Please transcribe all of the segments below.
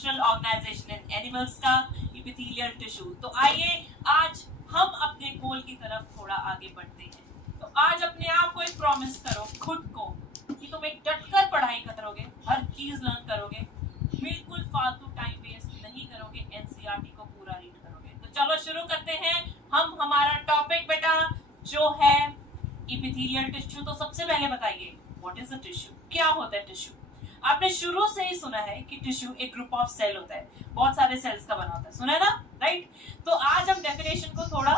Structural organisation इन animals का epithelial tissue. तो आइए आज हम अपने गोल की तरफ थोड़ा आगे बढ़ते हैं। तो आज अपने आप को एक प्रॉमिस करो खुद को कि तुम एक डटकर पढ़ाई करोगे, हर चीज लर्न करोगे, बिल्कुल फालतू टाइम वेस्ट नहीं करोगे, एनसीईआरटी को पूरा रीड करोगे। तो चलो शुरू करते हैं हम हमारा टॉपिक बेटा जो है इपिथेलियल टिश्यू। तो सबसे पहले बताइए व्हाट इज अ टिश्यू, क्या होता है टिश्यू। आपने शुरू से ही सुना है कि टिश्यू एक ग्रुप ऑफ सेल होता है, बहुत सारे सेल्स का बना होता है, सुना है ना, राइट। तो आज हम डेफिनेशन को थोड़ा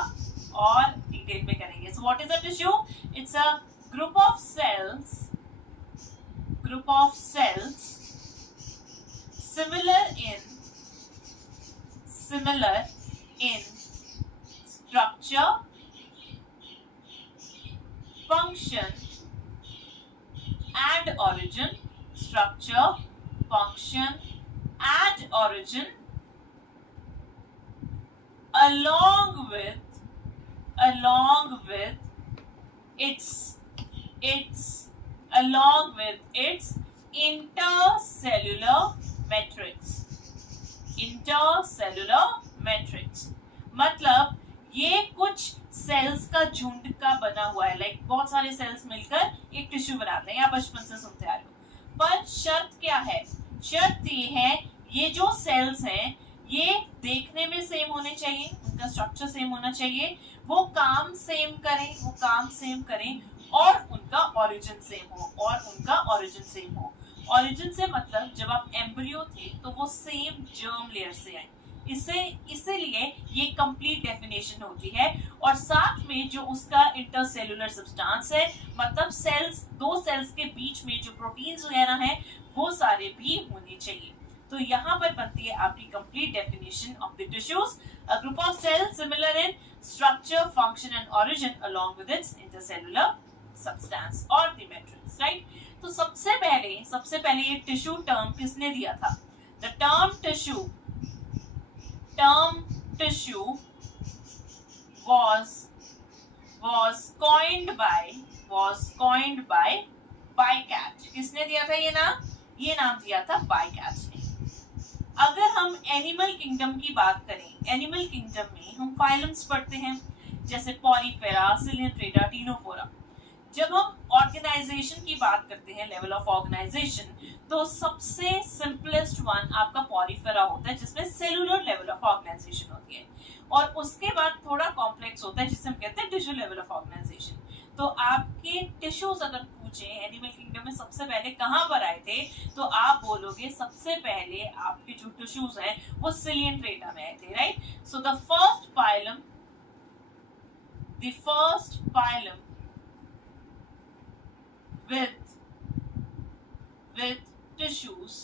और डिटेल में करेंगे। So what is a tissue, it's a group of cells similar in structure, function and origin, structure, function and origin, along with its intercellular matrix। मतलब ये कुछ सेल्स का झुंड का बना हुआ है, लाइक बहुत सारे सेल्स मिलकर एक टिश्यू बनाते हैं, या बचपन से सुनते आ रहे हो। पर शर्त क्या है, शर्त ये है ये जो सेल्स हैं ये देखने में सेम होने चाहिए, उनका स्ट्रक्चर सेम होना चाहिए, वो काम सेम करें और उनका ओरिजिन सेम हो। ओरिजिन से मतलब जब आप एम्ब्रियो थे तो वो सेम जर्म लेयर से आए, इसीलिए ये कंप्लीट डेफिनेशन होती है। और साथ में जो उसका इंटरसेलुलर सब्सटेंस है, मतलब सेल्स, दो सेल्स के बीच में जो प्रोटीन्स वगैरह हैं वो सारे भी होने चाहिए। तो यहाँ पर बनती है आपकी complete definition of the tissues, a group of cells similar in structure, function and origin along with its intercellular substance और द मैट्रिक्स, राइट। तो सबसे पहले ये टिश्यू टर्म किसने दिया था, the term tissue was coined by Bycat। किसने दिया था ये नाम दिया था बायकैट ने। अगर हम एनिमल किंगडम की बात करें, एनिमल किंगडम में हम फाइलम्स पढ़ते हैं जैसे पॉलीफेरा, सिलियंट्रेटा, टीनोफोरा। जब हम ऑर्गेनाइजेशन की बात करते हैं, लेवल ऑफ ऑर्गेनाइजेशन, तो सबसे सिंपलेस्ट वन आपका पॉलीफेरा होता है जिसमें सेलुलर लेवल ऑफ ऑर्गेनाइजेशन होती है, और उसके बाद थोड़ा कॉम्प्लेक्स होता है जिसे हम कहते हैं टिश्यू लेवल ऑफ ऑर्गेनाइजेशन। तो आपके टिश्यूज अगर पूछे एनिमल किंगडम में सबसे पहले कहां पर आए थे, तो आप बोलोगे सबसे पहले आपके जो टिश्यूज हैं वो सिलियंट्रेटा में आए थे, right. So the first phylum with tissues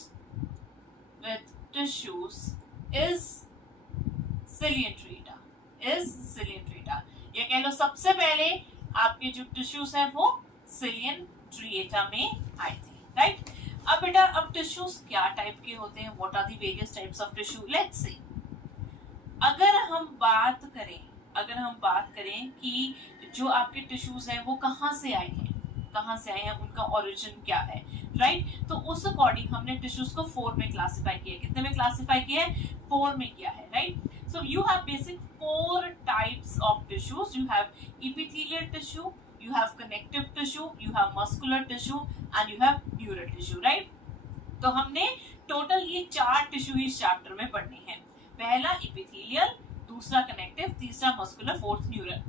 is Cilientrata। ये कह लो सबसे पहले आपके जो टिश्यूज हैं वो सिलियंट्रेटा में आए थे, राइट। अब बेटा अब टिश्यूज क्या टाइप के होते हैं, what are the various types of tissue, let's see. अगर हम बात करें कि जो आपके टिश्यूज हैं वो कहाँ से आए हैं, उनका ओरिजिन क्या है, राइट। तो उस अकॉर्डिंग हमने टिश्यूज को 4 में क्लासिफाई किया। कितने में क्लासिफाई किया है, 4 में किया है, right. So you have basic 4 types of tissues. You have epithelial tissue, you have connective tissue, you have muscular tissue and you have neural tissue, right। तो हमने टोटल ये 4 टिश्यू इस चैप्टर में पढ़ने हैं। पहला इपिथेलियल, दूसरा कनेक्टिव, तीसरा मस्कुलर, फोर्थ न्यूरल।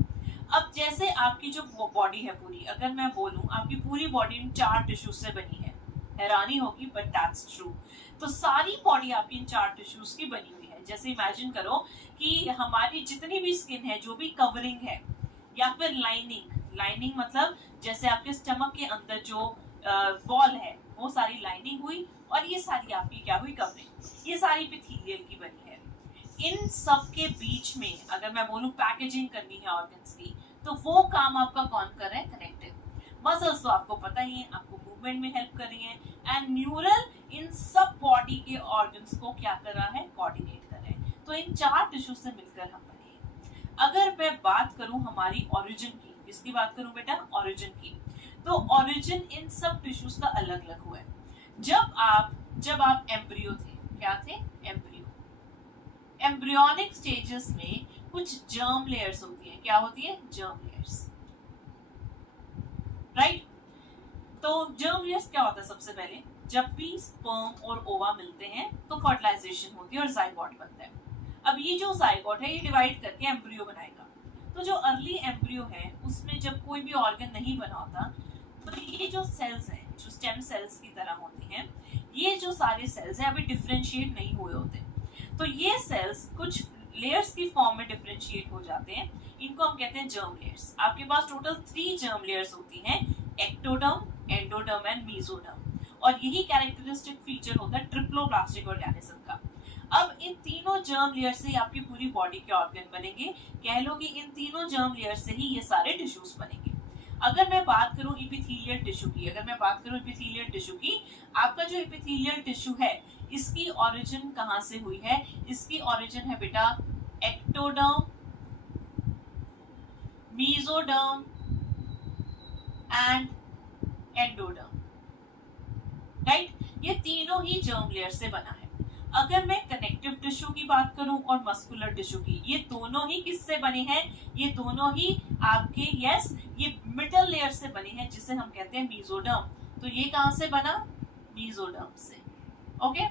अब जैसे आपकी जो बॉडी है पूरी, अगर मैं बोलूं आपकी पूरी बॉडी इन 4 टिश्यूज से बनी है, हैरानी होगी बट दैट्स ट्रू। तो सारी बॉडी आपकी इन 4 टिश्यूज की बनी हुई है। जैसे इमेजिन करो कि हमारी जितनी भी स्किन है, जो भी कवरिंग है या फिर लाइनिंग मतलब जैसे आपके स्टमक के अंदर जो वॉल है वो सारी लाइनिंग हुई, और ये सारी आपकी क्या हुई, कवरिंग, ये सारी एपिथेलियल की बनी है। इन सब के बीच में अगर मैं बोलूं पैकेजिंग करनी है ऑर्गन्स की, तो वो काम आपका कौन कर रहा है, कनेक्टिव। मसल्स तो आपको पता ही है, आपको मूवमेंट में हेल्प कर रही है, एंड न्यूरल इन सब बॉडी के ऑर्गन्स को क्या कर रहा है, कोऑर्डिनेट कर रहा है। तो इन 4 टिश्यू से मिलकर हम बने हैं। अगर मैं बात करूं हमारी ओरिजिन की, किसकी बात करूं बेटा, ओरिजिन की, तो ओरिजिन इन सब टिश्यूज का अलग अलग हुआ है। जब आप एम्ब्रियो थे, क्या थे? एम्ब्रियो। एम्ब्रियोनिक स्टेजेस में कुछ जर्म लेयर्स होती है। क्या होती है? Germ layers, right. तो जर्म लेयर्स क्या होता है? सबसे पहले जब भी स्पर्म और ओवा मिलते हैं तो फर्टिलाइजेशन होती है और जाइगोट बनता है। अब ये जो जाइगोट है ये डिवाइड करके एम्ब्रियो बनाएगा। तो जो अर्ली एम्ब्रियो है उसमें जब कोई भी ऑर्गन नहीं बना होता तो ये जो सेल्स हैं जो स्टेम सेल्स की तरह होती हैं, ये जो सारे सेल्स हैं अभी डिफरेंशिएट नहीं हुए होते। तो ये सेल्स कुछ लेयर्स की फॉर्म में डिफरेंशिएट हो जाते हैं, इनको हम कहते हैं जर्म लेयर्स। आपके पास टोटल 3 जर्म लेयर्स होती हैं, एक्टोडर्म, एंडोडर्म एंड मेसोडर्म, और यही कैरेक्टरिस्टिक फीचर होता है ट्रिप्लोप्लास्टिक ऑर्गेनिज्म का। अब इन तीनों जर्म लेयर से आपकी पूरी बॉडी के ऑर्गन बनेंगे। कह लो कि इन तीनों जर्म लेयर से ही ये सारे टिश्यूज बनेंगे। अगर मैं बात करूं एपिथेलियल टिश्यू की, आपका जो एपिथेलियल टिश्यू है इसकी ओरिजिन कहां से हुई है? इसकी ओरिजिन है बेटा ectoderm, mesoderm and endoderm, right. ये तीनों ही जर्म लेयर से बना है। अगर मैं कनेक्टिव टिश्यू की बात करूं और मस्कुलर टिश्यू की, ये दोनों ही किससे बने हैं? ये दोनों ही आपके ये मिडल लेयर से बने हैं जिसे हम कहते हैं मेसोडर्म। तो ये कहां से बना? मेसोडर्म से, ओके।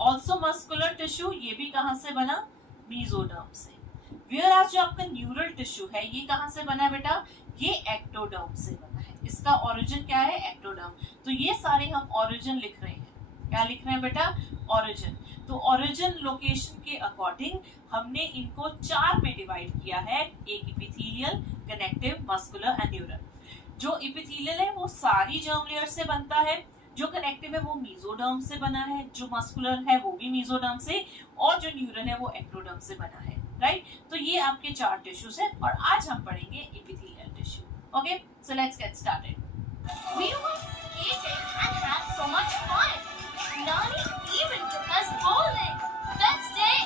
ऑल्सो मस्कुलर टिश्यू, ये भी कहां से बना? मेसोडर्म से। व्हेयरएज जो आपका न्यूरल टिश्यू है ये कहां से बना है बेटा? ये एक्टोडर्म से बना है। इसका ओरिजिन क्या है? एक्टोडर्म। तो ये सारे हम ओरिजिन लिख रहे हैं। क्या लिख रहे हैं बेटा? ओरिजिन। तो ओरिजिन लोकेशन के अकॉर्डिंग हमने इनको 4 में डिवाइड किया है, एक epithelial, connective, muscular and neural. जो एपिथेलियल है वो सारी जर्म लेयर से बनता है, जो कनेक्टिव है वो मेसोडर्म से बना है, जो मस्कुलर है वो भी मेसोडर्म से, और जो न्यूरल है वो एक्टोडर्म से बना है, राइट। तो ये आपके 4 टिश्यूज हैं और आज हम पढ़ेंगे epithelial tissue. Okay, so let's get started. We were skating and had so much fun. Nani even took us bowling. Best day.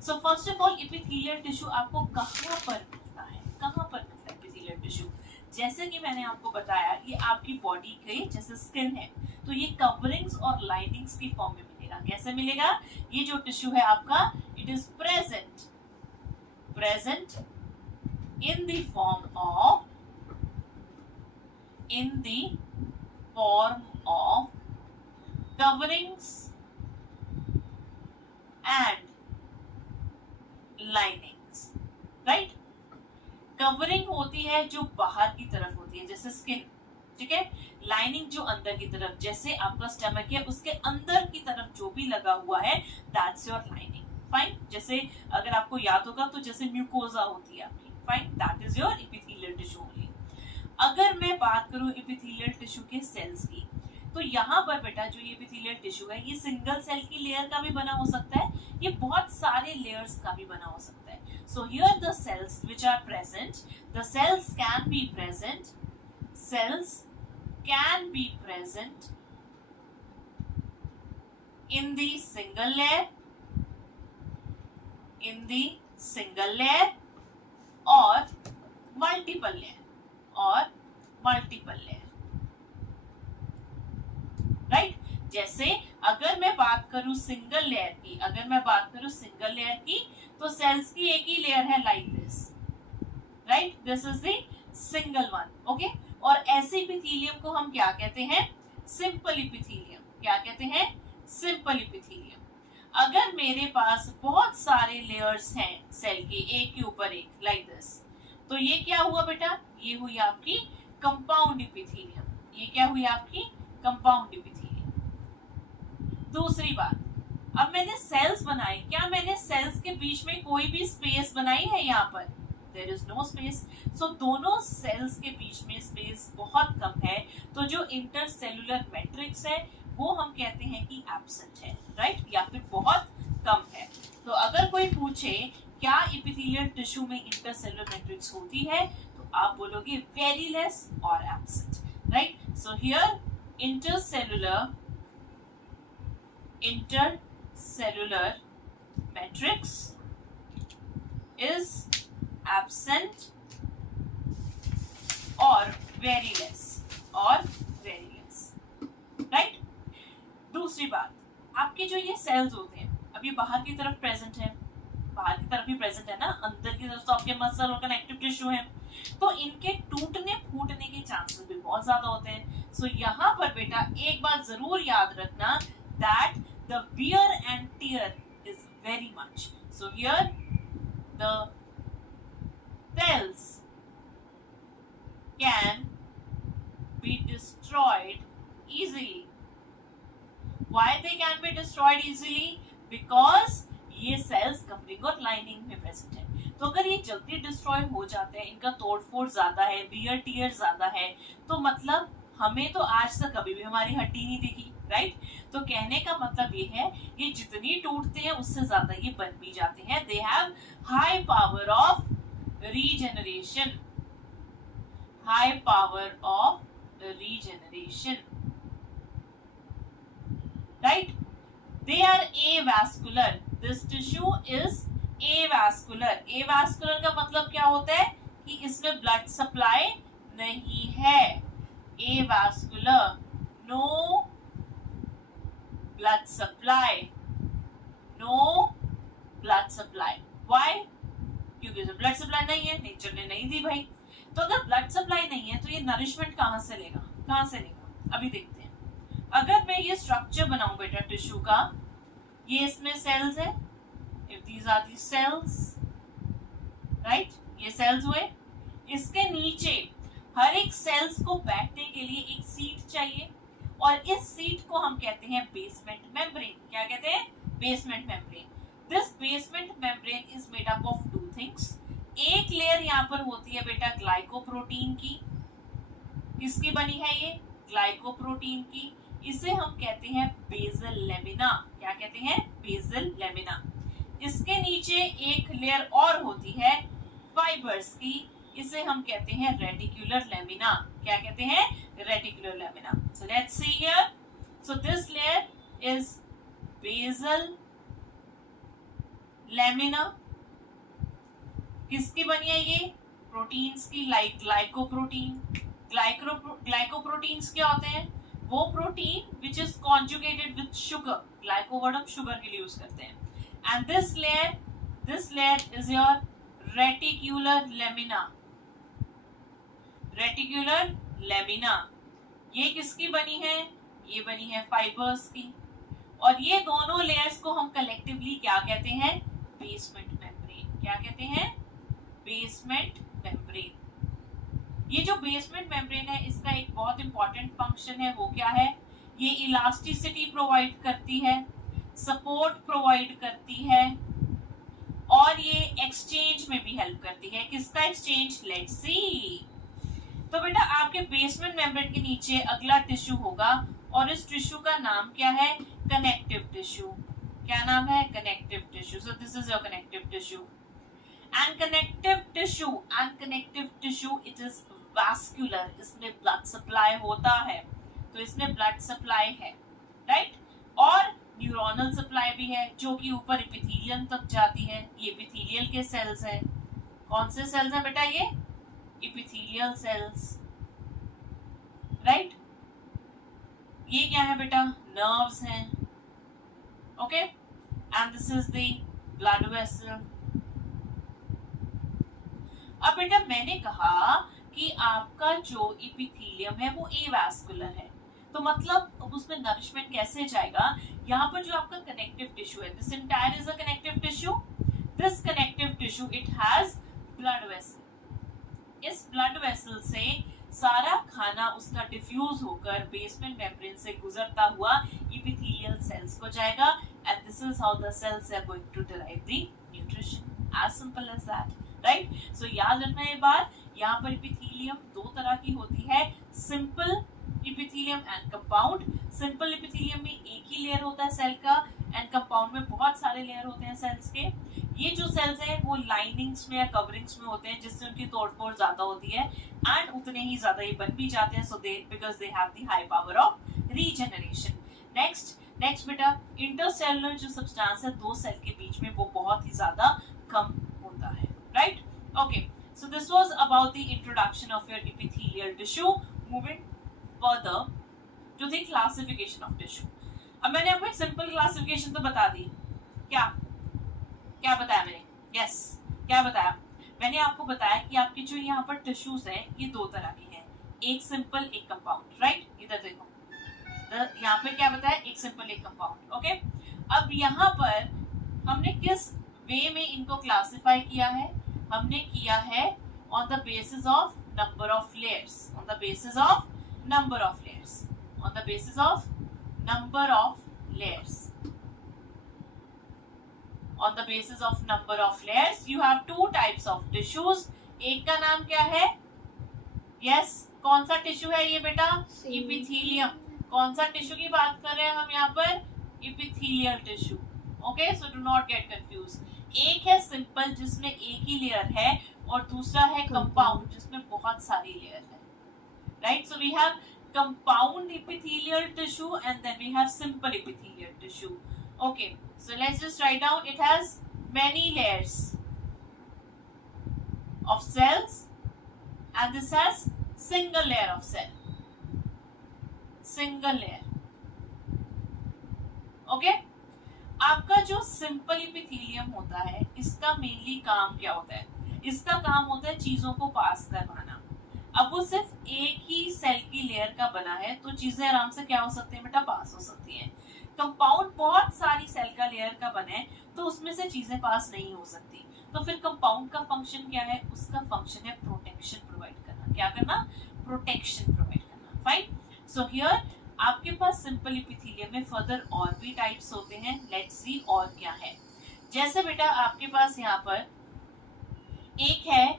So first of all, epithelial tissue आपको कहाँ पर मिलता है? कहाँ पर मिलता है एपिथेलियल टिश्यू? जैसे कि मैंने आपको बताया ये आपकी बॉडी के जैसे स्किन है, तो ये कवरिंग्स और लाइनिंग्स की फॉर्म में मिलेगा। कैसे मिलेगा? ये जो टिश्यू है आपका, it is present in the form of coverings and linings, right? Covering होती है जो बाहर की तरफ होती है जैसे स्किन, ठीक है। लाइनिंग जो अंदर की तरफ, जैसे आपका स्टमक है उसके अंदर की तरफ जो भी लगा हुआ है, दैट्स योर लाइनिंग, फाइन। जैसे अगर आपको याद होगा तो जैसे म्यूकोजा होती है आपकी, fine, that is your epithelial tissue only. अगर मैं बात करूं एपिथेलियल टिश्यू के सेल्स की, तो यहाँ पर बेटा जो ये एपिथेलियल टिश्यू है ये सिंगल सेल की लेयर का भी बना हो सकता है, ये बहुत सारे लेयर्स का भी बना हो सकता है। So here the cells which are present, the cells can be present in the single layer or multiple layer, right. जैसे अगर मैं बात करूं सिंगल लेयर की, तो सेल्स की एक ही लेयर है like this, right, this is the single one, okay. और ऐसे एपिथेलियम को हम क्या कहते हैं? Simple epithelium. क्या कहते हैं? Simple epithelium. अगर मेरे पास बहुत सारे लेयर्स हैं सेल के, एक के ऊपर एक, लाइक दिस, तो ये क्या हुआ बेटा? ये हुई आपकी कंपाउंड एपिथेलियम। ये क्या हुई आपकी? Compound epithelium. दूसरी बात, अब मैंने सेल्स बनाए, क्या मैंने सेल्स के बीच में कोई भी स्पेस बनाई है? यहाँ पर देयर इज नो स्पेस। सो दोनों सेल्स के बीच में स्पेस बहुत कम है, तो जो इंटरसेलुलर मैट्रिक्स है वो हम कहते हैं कि एब्सेंट है, राइट, या फिर बहुत कम है। तो अगर कोई पूछे क्या एपिथेलियल टिश्यू में इंटरसेलुलर मैट्रिक्स होती है, तो आप बोलोगे वेरी लेस और absent, right. So here intercellular matrix is absent or very less, right। दूसरी बात, आपके जो ये सेल्स होते हैं अब ये बाहर की तरफ प्रेजेंट है, बाहर की तरफ भी प्रेजेंट है ना, अंदर की तरफ तो आपके मसल और कनेक्टिव टिश्यू है, तो इनके टूटने फूटने के चांसेस भी बहुत ज्यादा होते हैं। सो यहाँ पर बेटा एक बात जरूर याद रखना that the wear and tear is very much. So here the cells can be destroyed easily. Why they can be destroyed easily? Because ये सेल्स कवरिंग और लाइनिंग में प्रेजेंट है, तो अगर ये जल्दी डिस्ट्रॉय हो जाते हैं, इनका तोड़फोड़ ज्यादा है, वियर टियर ज्यादा है, तो मतलब हमें तो आज तक कभी भी हमारी हड्डी नहीं दिखी, राइट? तो कहने का मतलब ये है ये जितनी टूटते हैं उससे ज्यादा ये बन भी जाते हैं। They have high power of regeneration, high power of regeneration, right? They are avascular. This tissue is avascular. Avascular का मतलब क्या होता है कि इसमें ब्लड सप्लाई नहीं है। Avascular, no blood supply, no blood supply. Why? क्योंकि जो ब्लड सप्लाई नहीं है, नेचर ने नहीं दी भाई। तो अगर ब्लड सप्लाई नहीं है तो ये नरिशमेंट कहाँ से लेगा, कहाँ से लेगा? अभी देखते हैं। अगर मैं ये स्ट्रक्चर बनाऊं बेटा टिश्यू का, ये इसमें सेल्स है, if these are the cells, right? ये सेल्स हुए, इसके नीचे हर एक सेल्स को बैठने के लिए एक सीट चाहिए और इस सीट को हम कहते हैं बेसमेंट मेम्ब्रेन। क्या कहते हैं? Basement membrane. This basement membrane is made up of two things. एक लेयर यहाँ पर होती है बेटा ग्लाइकोप्रोटीन की। किसकी बनी है ये? ग्लाइकोप्रोटीन की। इसे हम कहते हैं बेसल लेमिना। क्या कहते हैं? Basal lamina. इसके नीचे एक लेयर और होती है फाइबर्स की, इसे हम कहते हैं रेटिकुलर लेमिना। क्या कहते हैं? Reticular lamina. So let's see here. So this layer is basal lamina. किसकी बनी है ये? प्रोटीन्स की, लाइक ग्लाइकोप्रोटीन। ग्लाइकोप्रोटीन्स क्या होते हैं? वो protein which is conjugated with sugar. Glyco word हम शुगर के लिए यूज करते हैं। And this layer is your reticular lamina. Reticular lamina ये किसकी बनी है? ये बनी है फाइबर्स की। और ये दोनों लेयर्स को हम कलेक्टिवली क्या कहते हैं? Basement membrane. क्या कहते हैं? Basement membrane. ये जो बेसमेंट मेम्ब्रेन है इसका एक बहुत इंपॉर्टेंट फंक्शन है, वो क्या है? ये इलास्टिसिटी प्रोवाइड करती है, सपोर्ट प्रोवाइड करती है और ये एक्सचेंज में भी हेल्प करती है। किसका एक्सचेंज? Let's see. तो बेटा आपके बेसमेंट मेम्ब्रेन के नीचे अगला टिश्यू होगा और इस टिश्यू का नाम क्या है? Connective tissue. क्या नाम है? Connective tissue. So this is your connective tissue. And connective tissue it is vascular. इसमें ब्लड सप्लाई होता है, तो इसमें ब्लड सप्लाई है, राइट? और न्यूरोनल सप्लाई भी है जो कि ऊपर एपिथेलियम तक जाती है। ये एपिथेलियल के सेल्स है। कौन से सेल्स है बेटा? ये एपिथेलियल सेल्स, राइट? ये क्या है बेटा? नर्व्स हैं, okay? And this is the blood vessel. अब बेटा मैंने कहा कि आपका जो एपिथेलियम है वो एवास्कुलर है, तो मतलब अब उसमें नरिशमेंट कैसे जाएगा? यहाँ पर जो आपका कनेक्टिव टिश्यू है, this entire is a connective tissue. This connective tissue it has blood vessel. इस ब्लड वेसल से सारा खाना उसका डिफ्यूज होकर बेसमेंट मेम्ब्रेन से गुजरता हुआ एपिथेलियल सेल्स को जाएगा and this is how the cells are going to derive the nutrition. As simple as that, right? So याद रखना ये बात। यहाँ पर एपिथेलियम दो तरह की होती है, simple epithelium and compound. Simple epithelium में एक ही लेयर होता है सेल का एंड कंपाउंड में बहुत सारे लेयर होते हैं सेल्स के। ये जो सेल्स हैं वो लाइनिंग्स में या कवरिंग्स में होते हैं जिससे उनकी तोड़फोड़ ज्यादा होती है एंड उतने ही ज्यादा ये बन भी जाते हैं। So they because they have the high power of regeneration. Next बेटा इंटरसेलुलर जो सब्सटेंस है दो सेल के बीच में वो बहुत ही ज्यादा कम होता है, right? Okay, so this was about the introduction of your epithelial tissue. Moving further to the classification of tissue. अब मैंने आपको एक सिंपल क्लासिफिकेशन तो बता दी, क्या क्या बताया मैंने? यस, क्या बताया मैंने? आपको बताया कि आपके जो यहाँ पर टिश्यूज है ये दो तरह के हैं, एक सिंपल एक कंपाउंड, राइट? इधर देखो, यहाँ पे क्या बताया, एक सिंपल एक कंपाउंड। ओके, अब यहाँ पर हमने किस वे में इनको क्लासिफाई किया है? हमने किया है on the basis of number of layers, on the basis of number of layers, on the basis of number of layers, on the basis of number of layers. You have two types of tissues. एक का नाम क्या है? Yes, कौन सा tissue है ये बेटा? इपिथीलियम। कौन सा टिश्यू की बात कर रहे हैं हम यहाँ पर? Epithelial tissue. Okay, so do not get confuse. एक है सिंपल जिसमें एक ही लेयर है, और दूसरा है कंपाउंड जिसमें बहुत सारी लेयर है, right? So we have compound epithelial tissue and then we have simple epithelial tissue. Okay, so let's just write down, it has many layers of cells and this has single layer of cell, single layer. Okay, आपका जो simple epithelium होता है इसका mainly काम क्या होता है? इसका काम होता है चीजों को पास करवाना। अब वो सिर्फ एक ही सेल की लेयर का बना है तो चीजें आराम से क्या हो सकती है बेटा? पास हो सकती हैं। कंपाउंड बहुत सारी सेल का लेयर का बना है तो उसमें से चीजें पास नहीं हो सकती। तो फिर कंपाउंड का फंक्शन क्या है? उसका फंक्शन है प्रोटेक्शन प्रोवाइड करना। क्या करना? प्रोटेक्शन प्रोवाइड करना। फाइन, सो हियर आपके पास सिंपल इपिथेलियम में फर्दर और भी टाइप्स होते हैं। लेट्स सी और क्या है। जैसे बेटा आपके पास यहाँ पर एक है,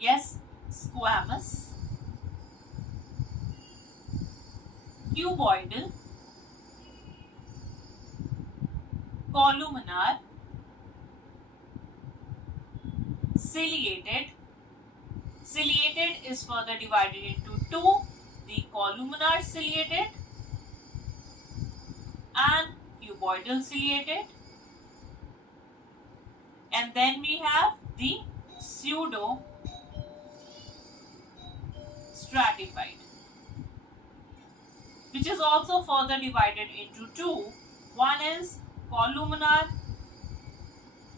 yes, squamous, cuboidal, columnar, ciliated. Ciliated is further divided into two, the columnar ciliated and cuboidal ciliated, and then we have the pseudo stratified, which is also further divided into two. One is columnar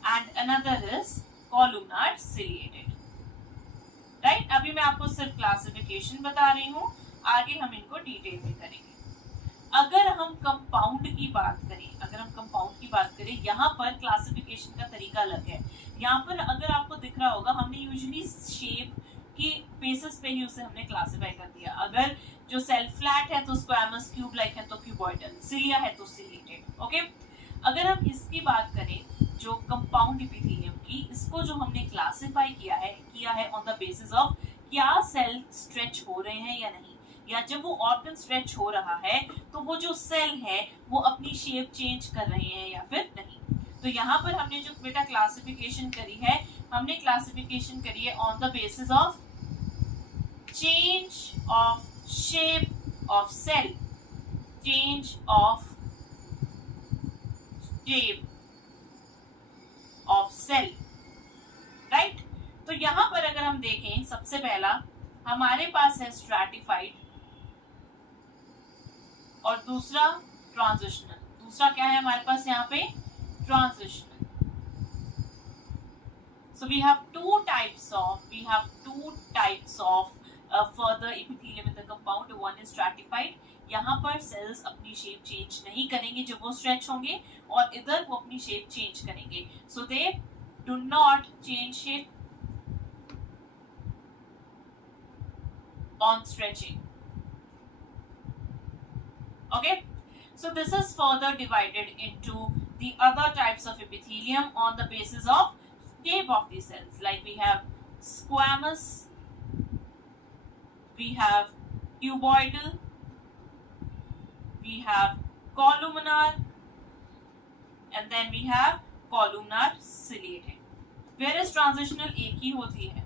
and another is columnar ciliated. Right? अभी मैं आपको सिर्फ classification बता रही हूँ, आगे हम इनको डिटेल में करेंगे। अगर हम कंपाउंड की बात करें, अगर हम कंपाउंड की बात करें, यहाँ पर क्लासिफिकेशन का तरीका अलग है। यहाँ पर अगर आपको दिख रहा होगा हमने यूजुअली शेप की बेसिस पे ही उसे हमने क्लासिफाई कर दिया। अगर जो सेल फ्लैट है तो स्क्वैमस, क्यूब लाइक है तो क्यूबॉइडल, सिलिया है तो सिलिएटेड। ओके, अगर हम इसकी बात करें जो कंपाउंड इपिथेलियम की, इसको जो हमने क्लासिफाई किया है ऑन द बेसिस ऑफ क्या सेल स्ट्रेच हो रहे हैं या नहीं, या जब वो ऑर्गन स्ट्रेच हो रहा है तो वो जो सेल है वो अपनी शेप चेंज कर रहे हैं या फिर नहीं। तो यहाँ पर हमने जो बेटा क्लासिफिकेशन करी है, हमने क्लासिफिकेशन करी है on the basis of change of shape of cell, change of shape of cell, right? तो यहाँ पर अगर हम देखें, सबसे पहला हमारे पास है स्ट्रैटिफाइड और दूसरा ट्रांजिशनल। दूसरा क्या है हमारे पास यहाँ पे? Transitional. So we have two types of further epithelium in the compound. One is stratified. यहाँ पर सेल्स अपनी शेप चेंज नहीं करेंगे जब वो स्ट्रेच होंगे, और इधर वो अपनी शेप चेंज करेंगे। So they do not change shape on stretching. Okay, so this is further divided into the other types of epithelium on the basis of shape of the cells. Like we have squamous, we have cuboidal, we have columnar, and then we have columnar ciliated. Whereas transitional एक ही होती है।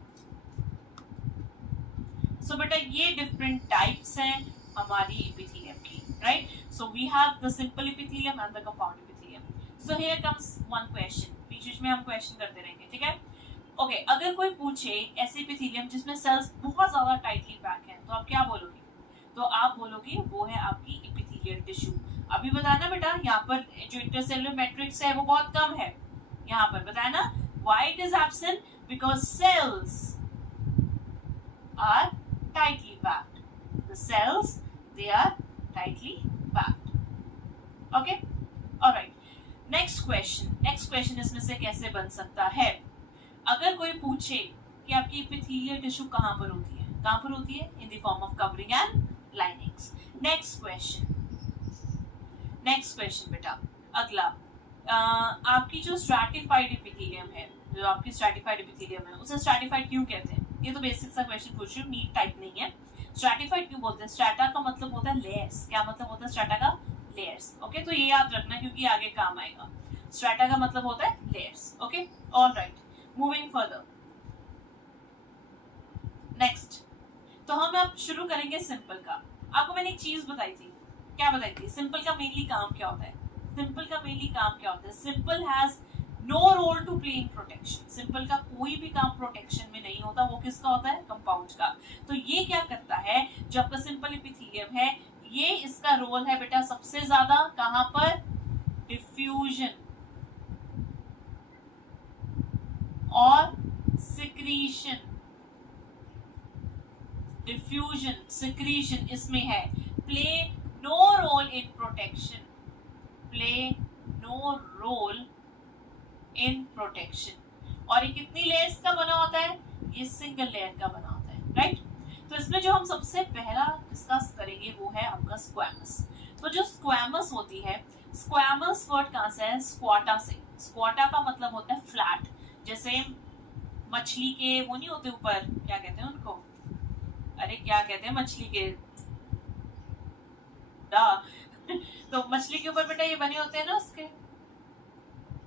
So बेटा ये different types हैं हमारी epithelium की, right? So we have the simple epithelium and the compound epithelium. So here comes one question. बीच में हम क्वेश्चन करते रहेंगे, ठीक है? ओके, अगर कोई पूछे ऐसे एपिथेलियम जिसमें सेल्स बहुत ज्यादा टाइटली पैक हैं तो आप क्या बोलोगे? तो आप बोलोगे वो है आपकी एपिथेलियल टिश्यू। अभी बताया ना बेटा, यहाँ पर जो इंटरसेलुलर मैट्रिक्स है वो बहुत कम है, यहाँ पर बताया ना why it is absent, because cells are tightly packed. The cells, they are tightly packed. Okay, all right. Next question इसमें से कैसे बन सकता है? अगर कोई पूछे कि आपकी एपिथेलियल टिश्यू कहाँ पर होती है, कहाँ पर होती है? In the form of covering and linings. Next question बेटा, अगला आपकी जो स्ट्रैटिफाइड एपिथेलियम है, जो आपकी स्ट्रैटिफाइड एपिथेलियम है, उसे स्ट्रैटिफाइड क्यों कहते हैं? ये तो बेसिक सा क्वेश्चन पूछ रही हूँ, नीट टाइप नहीं है। स्ट्रैटिफाइड क्यों बोलते हैं? स्ट्रैटा का मतलब होता है लेयर्स। क्या मतलब होता है स्ट्रैटा का? लेयर्स। ओके, तो ये याद रखना क्योंकि आगे काम आएगा। स्ट्रैटा का मतलब होता है layers. Okay, alright, moving further. Next, तो हम अब शुरू करेंगे सिंपल का। आपको मैंने एक चीज बताई थी, क्या बताई थी? सिंपल का मेनली काम क्या होता है? सिंपल का मेनली काम क्या होता है? Simple has no role to play in protection. Simple का कोई भी काम प्रोटेक्शन में नहीं होता, वो किसका होता है? कंपाउंड का। तो ये क्या करता है, जो आपका सिंपल एपिथेलियम है, ये इसका रोल है बेटा सबसे ज्यादा कहां पर? डिफ्यूजन और सिक्रीशन। डिफ्यूजन, सिक्रीशन इसमें है। Play no role in protection, play no role in protection. और ये कितनी लेयर्स का बना होता है? ये सिंगल लेयर का बना होता है, राइट? तो इसमें जो हम सबसे पहला डिस्कस करेंगे वो है आपका स्क्वैमस। तो जो स्क्वैमस होती है, स्क्वैमस वर्ड कहां से है? स्क्वाटा से। स्क्वाटा का मतलब होता है फ्लैट। जैसे मछली के वो नहीं होते ऊपर, क्या कहते हैं उनको? अरे क्या कहते हैं मछली के? तो मछली के ऊपर बेटा ये बने होते हैं ना उसके।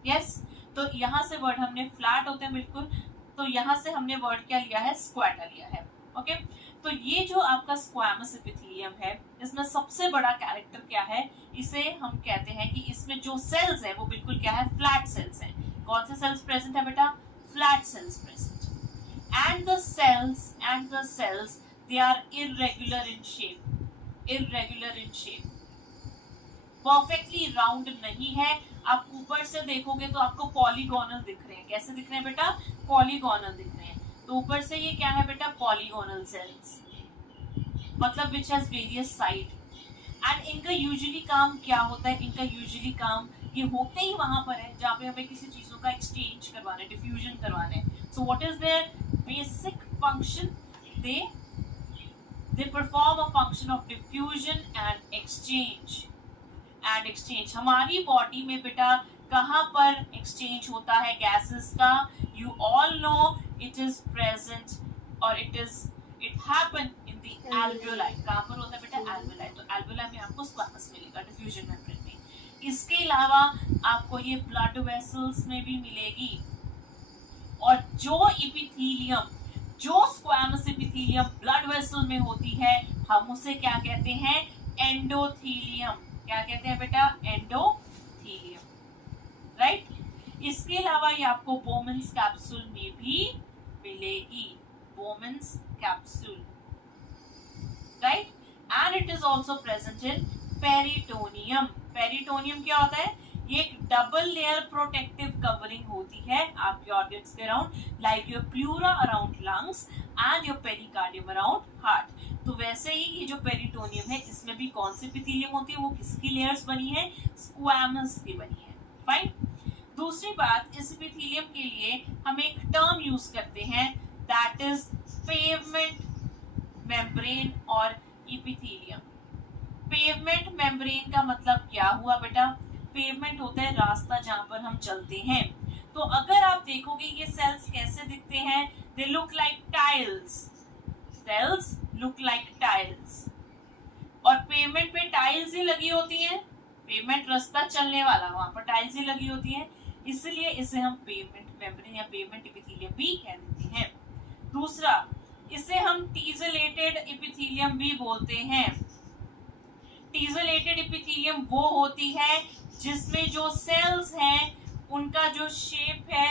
यस, तो यहाँ से वर्ड हमने फ्लैट होते हैं बिल्कुल, तो यहाँ से हमने वर्ड क्या लिया है? स्क्वाटा लिया है। ओके, तो ये जो आपका स्क्वैमस एपिथेलियम है, इसमें सबसे बड़ा कैरेक्टर क्या है? इसे हम कहते हैं कि इसमें जो सेल्स है वो बिल्कुल क्या है? फ्लैट सेल्स हैं। कौन से सेल्स प्रेजेंट है बेटा? Flat cells present. And the cells they are irregular in shape. Irregular in shape, perfectly round नहीं है। आप ऊपर से देखोगे तो आपको पॉलीगोनल दिख रहे हैं। कैसे दिख रहे हैं बेटा? पॉलीगोनल दिख रहे हैं। तो ऊपर से ये क्या है बेटा? पॉलीगोनल सेल्स, मतलब which has various side. And इनका यूजुअली काम क्या होता है? इनका यूजुअली काम ये होते ही वहां पर है जहाँ पे हमें किसी चीजों का एक्सचेंज करवाना है, डिफ्यूजन करवाना है। So what is there basic function? They perform a function of diffusion and exchange. And exchange हमारी बॉडी में बेटा कहाँ पर एक्सचेंज होता है गैसेस का? You all know it is present और it happen in the alveoli. कहाँ पर होता है बेटा? एल्वियोलाई। तो एल्वियोलाई में आपको स्क्वैमस मिलेगा डिफ्यूजन मेम्ब्रेन में। इसके अलावा आपको ये ब्लड वेसल्स में भी मिलेगी। और जो एपिथेलियम, जो स्क्वैमस एपिथेलियम ब्लड वेसल में होती है, हम उसे क्या कहते हैं? एंडोथेलियम। क्या कहते हैं बेटा? Endothelium, right? इसके अलावा ये आपको बोमेन्स कैप्सूल में भी मिलेगी। Bowman's capsule, right? And it is also present in peritoneum. Peritoneum क्या होता है? ये एक डबल लेयर प्रोटेक्टिव कवरिंग होती है आपके ऑर्गन्स के around, like your pleura around lungs and your pericardium around heart. तो वैसे ही ये जो पेरिटोनियम है, इसमें भी कौन सी एपिथेलियम होती है? वो किसकी लेयर्स बनी है? स्क्वैमस की बनी है। फाइन। दूसरी बात, इस एपिथेलियम के लिए हम एक टर्म यूज करते हैं, दैट इज पेवमेंट मेम्ब्रेन और एपिथेलियम। पेवमेंट मेम्ब्रेन का मतलब क्या हुआ बेटा? पेवमेंट होता है रास्ता जहां पर हम चलते हैं। तो अगर आप देखोगे ये सेल्स कैसे दिखते हैं? They look like tiles. Cells look like tiles. और पेवमेंट पे टाइल्स ही लगी होती हैं। पेवमेंट रास्ता चलने वाला, वहां पर टाइल्स ही लगी होती हैं, इसलिए इसे हम पेवमेंट मेम्ब्रेन या पेवमेंट एपिथेलियम भी कह देते हैं। दूसरा, इसे हम टीजलेटेड एपिथेलियम भी बोलते हैं। टीजलेटेड एपिथेलियम वो होती है जिसमें जो सेल्स हैं उनका जो शेप है,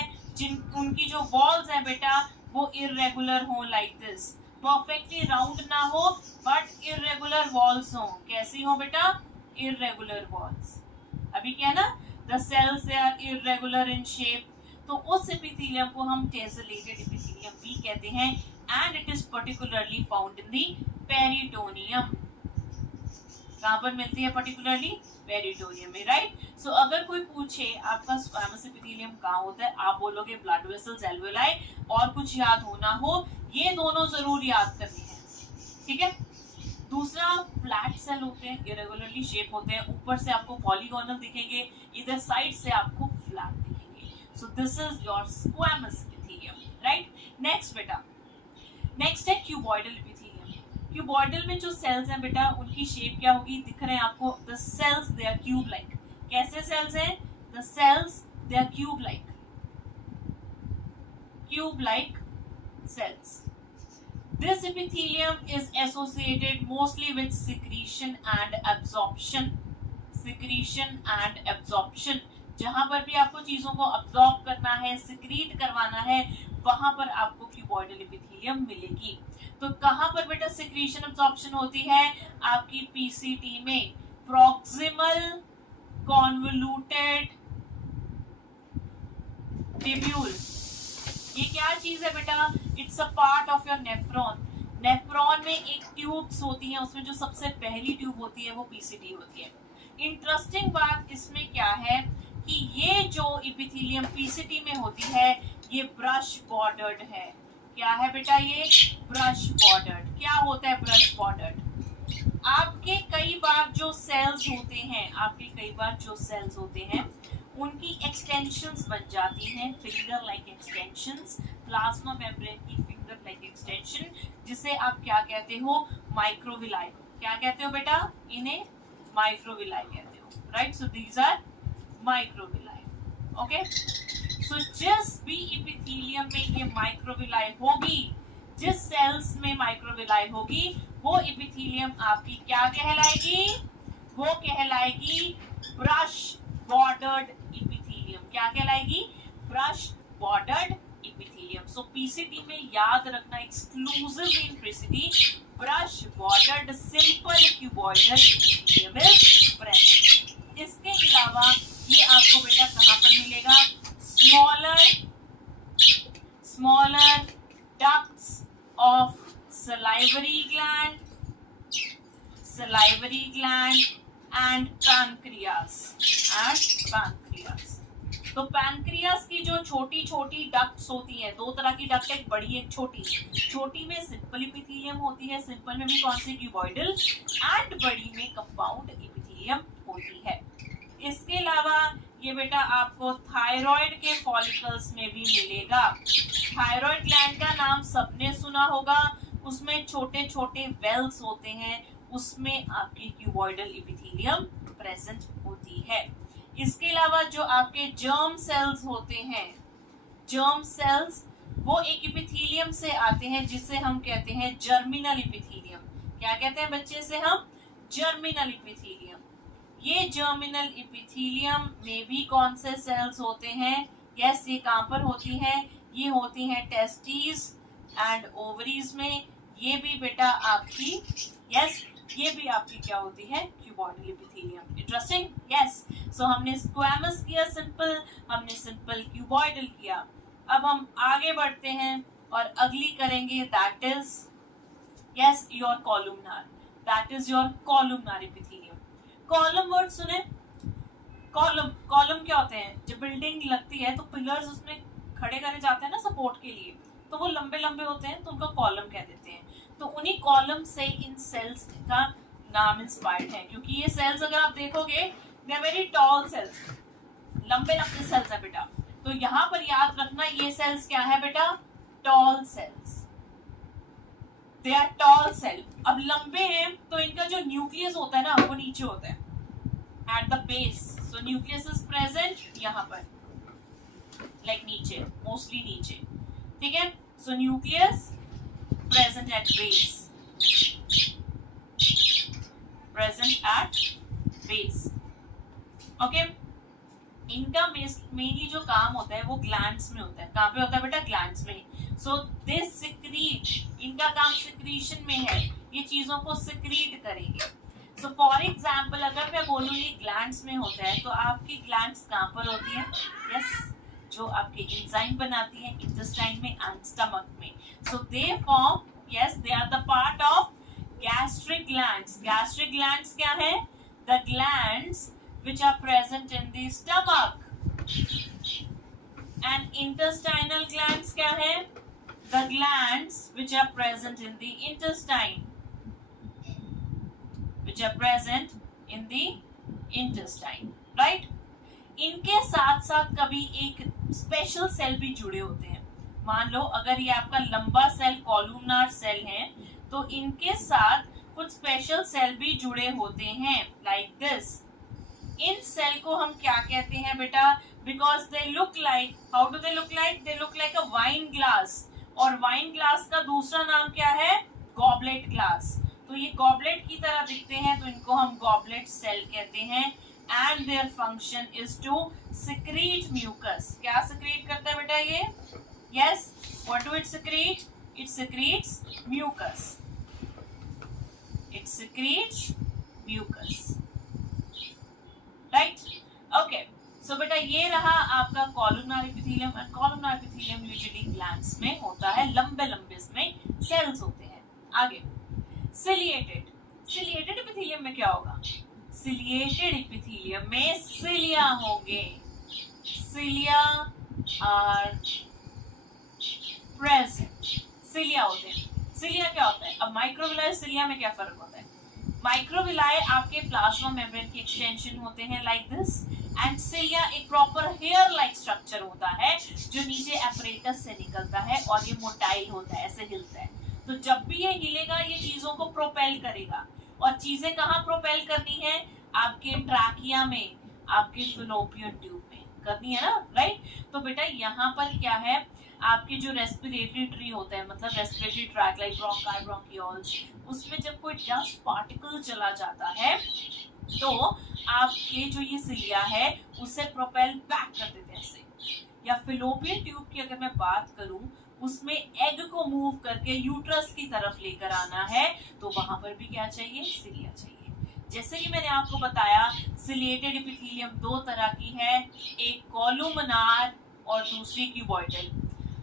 उनकी जो वॉल्स है बेटा, वो इरेगुलर हो, लाइक दिस। परफेक्टली राउंड ना हो बट इरेगुलर वॉल्स हो। कैसी हो बेटा? irregular walls. अभी क्या है ना, the cells they are irregular in shape, तो उस एपिथेलियम को हम टेसलेटेड एपिथेलियम भी कहते हैं and it is particularly found in the peritoneum. कहाँ पर मिलती है पर्टिकुलरली? पेरिटोनियम में, राइट. सो अगर कोई पूछे आपका स्क्वैमस एपिथेलियम कहाँ होता है, आप बोलोगे ब्लड वेसल्स, एल्वेओलाई, और कुछ याद होना हो ये दोनों जरूर याद करनी है, ठीक है. दूसरा फ्लैट सेल होते हैं, इरेगुलरली शेप होते हैं, ऊपर से आपको पॉलीगोनल दिखेंगे, इधर साइड से आपको फ्लैट दिखेंगे. So this is your squamous epithelium, right. Next बेटा, नेक्स्ट है क्यूबॉइडल एपिथेलियम. क्यूबॉइडल में जो सेल्स हैं बेटा उनकी शेप क्या होगी, दिख रहे हैं आपको, the cells they are cube like. कैसे सेल्स हैं? The cells they are cube like cells. This epithelium is associated mostly with secretion and absorption. जहां पर भी आपको चीजों को अब्सॉर्ब करना है, सिक्रीट करवाना है, वहां पर आपको क्यूबॉइडल एपिथेलियम मिलेगी. तो कहां पर बेटा सिक्रीशन अब्सॉर्प्शन होती है? आपकी पीसीटी में प्रॉक्सिमल कॉन्वोल्यूटेड ट्यूब्यूल. ये क्या चीज है बेटा? It's a part of your nephron. Nephron में एक ट्यूब्स होती हैं, उसमें जो सबसे पहली ट्यूब होती है वो पीसीटी होती है. इंटरेस्टिंग बात इसमें क्या है कि ये जो एपिथेलियम पीसीटी में होती है ये ब्रश बॉर्डर्ड है. क्या है बेटा? ये ब्रश बॉर्डर्ड. क्या होता है ब्रश बॉर्डर्ड? आपके कई बार जो सेल्स होते हैं उनकी एक्सटेंशंस बन जाती हैं, finger like extensions, plasma membrane की फिंगर लाइक एक्सटेंशन, जिसे आप क्या कहते हो? माइक्रोविलाई. क्या कहते हो बेटा? इन्हें माइक्रोविलाई कहते हो, right. So these are microvilli. Okay. So जिस भी एपिथेलियम में ये माइक्रोविलाई होगी, जिस सेल्स में माइक्रोविलाई होगी, वो एपिथेलियम आपकी क्या कहलाएगी? वो कहलाएगी ब्रश बॉर्डर्ड एपिथेलियम. क्या कहलाएगी? Brush bordered epithelium. So PCT में याद रखना, exclusively in PCT, brush bordered simple cuboidal epithelium is present. इसके अलावा ये आपको बेटा कहाँ पर मिलेगा? Smaller ducts of salivary gland and pancreas. तो पैनक्रियास की जो छोटी छोटी डक्ट्स होती हैं, दो तरह की डक्ट, एक बड़ी एक छोटी. छोटी में सिंपल एपिथेलियम होती है, सिंपल में भी कौन सी? क्यूबॉइडल. एंड बड़ी में कंपाउंड एपिथेलियम होती है. इसके अलावा ये बेटा आपको थायराइड के फॉलिकल्स में भी मिलेगा. थायराइड ग्लैंड का नाम सबने सुना होगा, उसमें छोटे छोटे वेल्स होते हैं, उसमें आपकी क्यूबॉइडल एपिथेलियम प्रेजेंट होती है. इसके अलावा जो आपके जर्म सेल्स होते हैं, जर्म सेल्स वो एक एपिथेलियम से आते हैं जिसे हम कहते हैं जर्मिनल एपिथेलियम. क्या कहते हैं बच्चे से हम? Germinal epithelium. ये जर्मिनल एपिथेलियम में भी कौन से सेल्स होते हैं? यस, ये कहां पर होती हैं? ये होती हैं टेस्टिस एंड ओवरीज में. ये भी बेटा आपकी, यस, ये भी आपकी क्या होती है? Cuboidal epithelium. इंटरेस्टिंग. यस. सो हमने स्क्वैमस किया सिंपल, हमने सिंपल क्यूबॉइडल किया. अब हम आगे बढ़ते हैं और अगली करेंगे, that is yes your कॉलुमनार. That is your कॉलुमनार epithelium. Column word सुने? कॉलम क्या होते हैं? जब बिल्डिंग लगती है तो पिलर्स उसमें खड़े करे जाते हैं ना सपोर्ट के लिए, तो वो लंबे लंबे होते हैं, तो उनको कॉलम कह देते हैं. तो उन्हीं कॉलम से इन सेल्स का नाम इंस्पायर्ड है, क्योंकि ये सेल्स अगर आप देखोगे they are very tall cells, लंबे लंबे सेल्स है बेटा. तो यहाँ पर याद रखना, ये सेल्स क्या है बेटा? Tall cells. They are tall cell. अब लंबे हैं तो इनका जो न्यूक्लियस होता है ना वो नीचे होता है, at the base. So nucleus is present यहाँ पर, लाइक नीचे, मोस्टली नीचे. ठीक है. सो nucleus present at base. Okay. इनका मेनली जो काम होता है वो ग्लैंड्स में होता है. कहाँ पे होता है बेटा? ग्लैंड्स में. सो दिस सिक्रीट, इनका काम सिक्रीशन में है, ये चीजों को सिक्रीट करेंगे. सो फॉर एग्जाम्पल अगर मैं बोलूँ ये ग्लैंड्स में होता है, तो आपकी ग्लैंड्स कहाँ पर होती है? यस, जो आपके एंजाइम बनाती है इंटेस्टाइन में एंड स्टमक में. So they form, yes, they are the part of gastric glands. Gastric glands क्या है? The glands which are present in the stomach. And intestinal glands क्या है? The glands which are present in the intestine. Which are present in the intestine, right? इनके साथ साथ कभी एक special cell भी जुड़े होते हैं. मान लो अगर ये आपका लंबा सेल कॉलुमनार सेल है, तो इनके साथ कुछ स्पेशल सेल भी जुड़े होते हैं, like this. इन सेल को हम क्या कहते हैं बेटा? Because they look like, how do they look like? They look like a wine glass. और वाइन ग्लास का दूसरा नाम क्या है? Goblet glass. तो ये गॉबलेट की तरह दिखते हैं, तो इनको हम गॉबलेट सेल कहते हैं. And their function is to secrete mucus. क्या सिक्रीट करता है बेटा ये? Yes, what do it secrete? It secretes mucus. It secretes mucus, right? Okay, so बेटा ये रहा आपका columnar epithelium. And columnar epithelium usually glands में होता है, लंबे लंबे इसमें सेल्स होते हैं. आगे सिलिएटेड. सिलिएटेड एपिथेलियम में क्या होगा? सिलिएटेड एपिथेलियम में सिलिया होंगे. Cilia are present. सिलिया होते हैं. सिलिया क्या होता है? अब माइक्रोविलाई सिलिया में क्या फर्क होता है? माइक्रोविलाई आपके प्लाज्मा मेम्ब्रेन के एक्सटेंशन होते हैं, लाइक दिस. एंड सिलिया एक प्रॉपर हेयर लाइक स्ट्रक्चर होता है जो नीचे एपरेटस से निकलता है और ये मोटाइल होता है, ऐसे हिलता है. तो जब भी ये हिलेगा ये चीजों को प्रोपेल करेगा. और चीजें कहाँ प्रोपेल करनी है? आपके ट्रैकिया में, आपके फिलोपियन ट्यूब में करनी है ना, राइट? तो बेटा यहाँ पर क्या है, आपके जो रेस्पिरेटरी ट्री होता है, मतलब respiratory tract like bronchi, bronchioles, उसमें जब कोई डस्ट पार्टिकल चला जाता है तो आपके जो ये सिलिया है उसे प्रोपेल बैक कर देते हैं ऐसे. या फिलोपियन ट्यूब की अगर मैं बात करूं, उसमें एग को मूव करके यूट्रस की तरफ लेकर आना है, तो वहां पर भी क्या चाहिए? सिलिया चाहिए. जैसे कि मैंने आपको बताया, सिलिएटेड एपिथेलियम दो तरह की है, एक कॉलुमनार और दूसरी क्यूबॉइडल.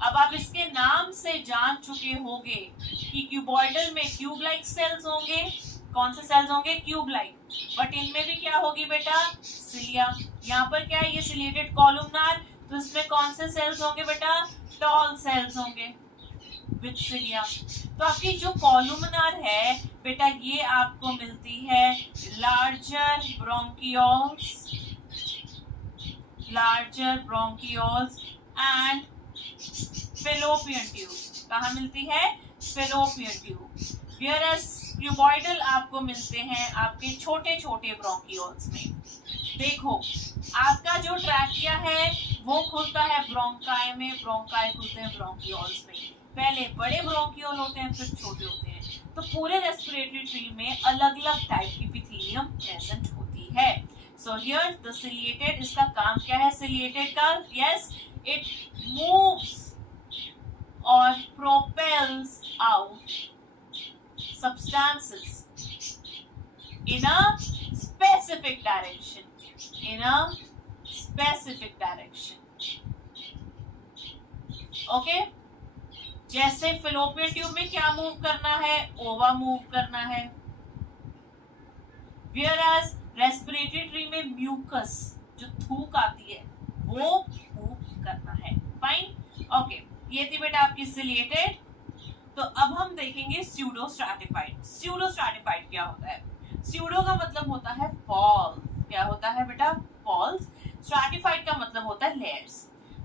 अब आप इसके नाम से जान चुके होंगे कि क्यूबॉइडल में क्यूब लाइक सेल्स होंगे. कौन से सेल्स होंगे? Cube like. बट इनमें भी क्या होगी बेटा? सिलिया. यहाँ पर क्या है? ये सिलिएटेड कॉलुमनार, तो इसमें कौन से सेल्स होंगे बेटा? टॉल सेल्स होंगे विद सिलिया. तो आपकी जो कॉलुमनार है बेटा, ये आपको मिलती है larger bronchioles, larger bronchioles and fallopian tube. कहाँ मिलती है? Fallopian tube. Whereas क्यूबॉइडल आपको मिलते हैं आपके छोटे छोटे ब्रोंकियोल्स में. देखो, आपका जो ट्रैकिया है वो खुलता है ब्रोंकाई में, ब्रोंकाई खुलते हैं ब्रोंकियोल्स में. पहले बड़े ब्रोंकियोल होते हैं, फिर छोटे होते हैं. तो पूरे रेस्पिरेटरी ट्री में अलग अलग टाइप की एपिथेलियम प्रेजेंट होती है. सो हियर द सिलिएटेड, इसका काम क्या है सिलिएटेड का? Yes, it moves or propels out substances in a specific direction. In a specific direction. Okay? जैसे फिलोपियन ट्यूब में क्या मूव करना है? ओवा मूव करना है. Whereas रेस्पिरेटरी ट्री में म्यूकस, जो थूक आती है, वो मूव करना है. Fine, okay. ये थी बेटा आपकी सिलिएटेड. तो अब हम देखेंगे स्यूडो स्ट्रैटिफाइड. स्यूडो स्ट्रैटिफाइड क्या होता है? स्यूडो का मतलब होता है फॉल. क्या होता है बेटा? फॉल्स. स्ट्रैटिफाइड का मतलब होता है layers.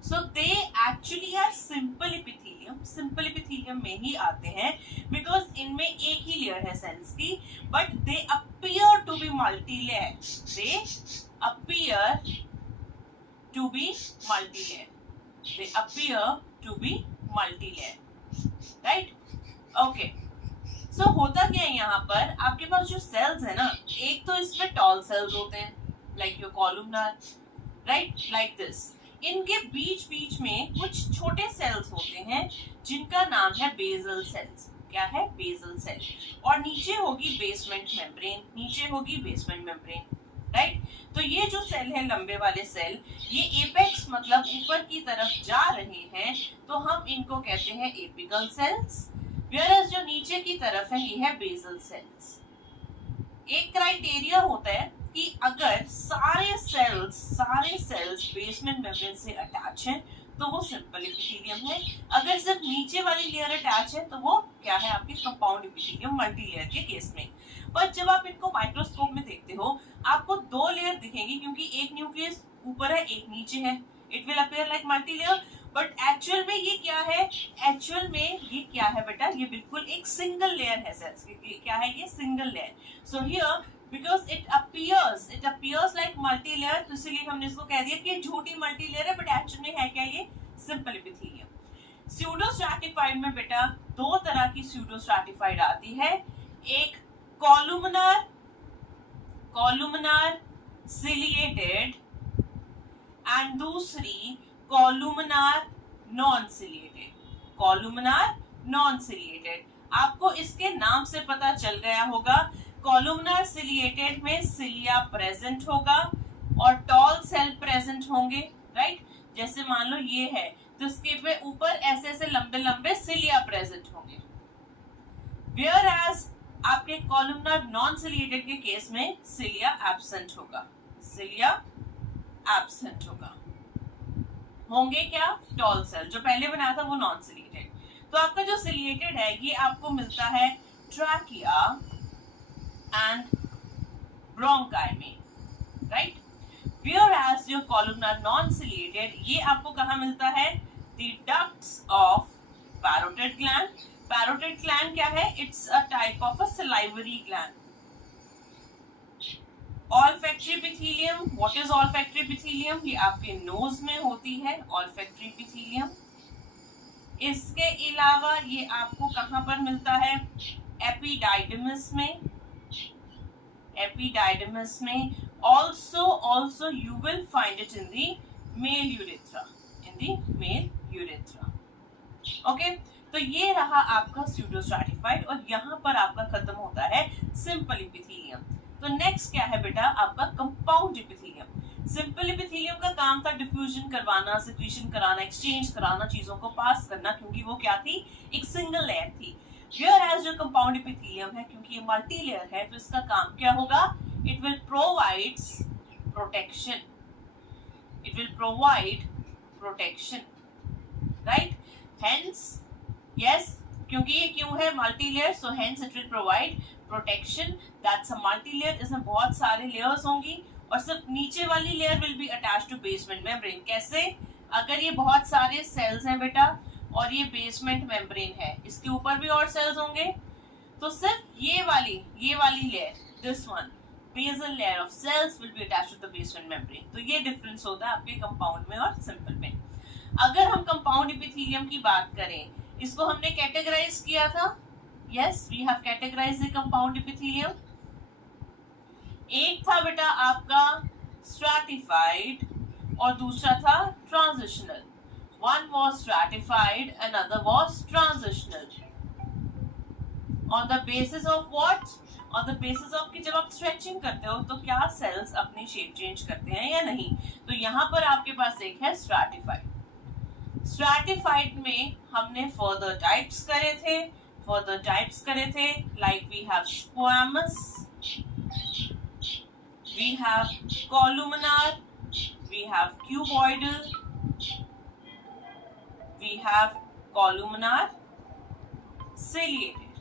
So they actually are simple epithelium. Simple epithelium में ही आते हैं बिकॉज इनमें एक ही लेयर है सेल्स की, but they appear to be multi layer. They appear to be multi-layer. They appear to be multi-layer. Right? Okay. So होता क्या है यहाँ पर? आपके पास जो सेल्स है ना, एक तो इसमें टॉल सेल्स होते हैं, like your columnar, right? Like this. इनके बीच बीच में कुछ छोटे सेल्स होते हैं जिनका नाम है बेसल सेल्स. क्या है, बेसल सेल, और नीचे होगी बेसमेंट मेम्ब्रेन, नीचे होगी बेसमेंट मेम्ब्रेन, राइट। तो ये जो सेल है लंबे वाले सेल, ये एपेक्स मतलब ऊपर की तरफ जा रहे हैं, तो हम इनको कहते हैं एपिकल सेल्स, व्हेयरएज जो नीचे की तरफ है ये है बेसल सेल्स। एक क्राइटेरिया होता है कि अगर सारे सेल्स बेसमेंट मेम्ब्रेन से अटैच हैं तो वो सिंपल एपिथेलियम है, अगर सिर्फ न्यूचे वाली लेयर अटैच है तो वो क्या है, आपकी कंपाउंड एपिथेलियम मल्टी लेयर के केस में। पर जब आप इनको माइक्रोस्कोप में देखते हो आपको दो लेयर दिखेंगी, क्योंकि एक न्यूक्लियस ऊपर है एक नीचे है, it will appear like multi layer, but actual में ये क्या है, एक्चुअल में ये क्या है बेटा, ये बिल्कुल एक सिंगल लेयर है सेल्स की, क्या है ये, single layer. So here because it appears like multi layer, तो इसलिए हमने इसको कह दिया कि झूठी मल्टी लेयर है, बट एक्चुअल में है क्या, ये सिंपल एपिथेलियम। स्यूडो स्ट्रैटिफाइड में बेटा दो तरह की स्यूडो स्ट्रैटिफाइड आती है, एक कॉलुमनार सिलिएटेड एंड दूसरी कॉलुमनार नॉन सिलिएटेड। आपको इसके नाम से पता चल गया होगा, कॉलुमनार सिलिएटेड में सिलिया प्रेजेंट होगा और टॉल सेल प्रेजेंट होंगे, राइट। जैसे मान लो ये है तो इसके पे ऊपर ऐसे ऐसे लंबे लंबे सिलिया प्रेजेंट होंगे, वेयर एज आपके कॉलुमनार नॉन सिलिएटेड के केस में सिलिया एब्सेंट होगा, होंगे क्या, टॉल सेल। जो पहले बनाया था वो नॉन सिलिएटेड। तो आपका जो सिलिएटेड है ये आपको मिलता है ट्रैकिया एंड ब्रोंकाई में, right. Whereas your columnar non-ciliated ये आपको कहाँ मिलता है, the ducts of parotid gland। Parotid gland क्या है, it's a type of a salivary gland। Olfactory epithelium, what is olfactory epithelium? ये आपके नोज में होती है olfactory epithelium। इसके अलावा ये आपको कहाँ पर मिलता है, epididymis में also you will find it in the male urethra, okay। तो ये रहा आपका pseudostratified और यहाँ पर आपका खत्म होता है सिंपल एपिथेलियम। तो नेक्स्ट क्या है बेटा, आपका कंपाउंड एपिथेलियम। सिंपल एपिथेलियम का काम था डिफ्यूजन करवाना, सिक्रीशन कराना, एक्सचेंज कराना, चीजों को पास करना, क्योंकि वो क्या थी, एक सिंगल लेयर थी। Whereas जो कंपाउंड एपिथेलियम है, क्योंकि ये मल्टी लेयर है, तो इसका काम क्या होगा, it will provide protection, right। Hence yes, क्योंकि ये क्यों है multi layer, so hence it will provide protection। That's a multi layer, इसमें बहुत सारे लेयर्स होंगी और सिर्फ नीचे वाली layer will be attached to basement membrane। कैसे, अगर ये बहुत सारे सेल्स हैं बेटा और ये बेसमेंट मेम्ब्रेन है, इसके ऊपर भी और सेल्स होंगे, तो सिर्फ ये वाली layer, this one basal layer of cells will be attached to the basement membrane। तो ये डिफरेंस होता है आपके कंपाउंड में और सिंपल में। अगर हम कंपाउंड एपिथेलियम की बात करें, इसको हमने कैटेगराइज किया था, yes we have categorised the compound epithelium. एक था बेटा आपका स्ट्रैटिफाइड और दूसरा था transitional. One was stratified, another was transitional। On the basis of what? On the basis of कि जब आप स्ट्रेचिंग करते हो तो क्या सेल्स अपनी शेप चेंज करते हैं या नहीं। तो यहाँ पर आपके पास एक है स्ट्रैटिफाइड। स्ट्रैटिफाइड में हमने फर्दर टाइप्स करे थे, like we have squamous, we have columnar, we have cuboidal, we have columnar ciliated,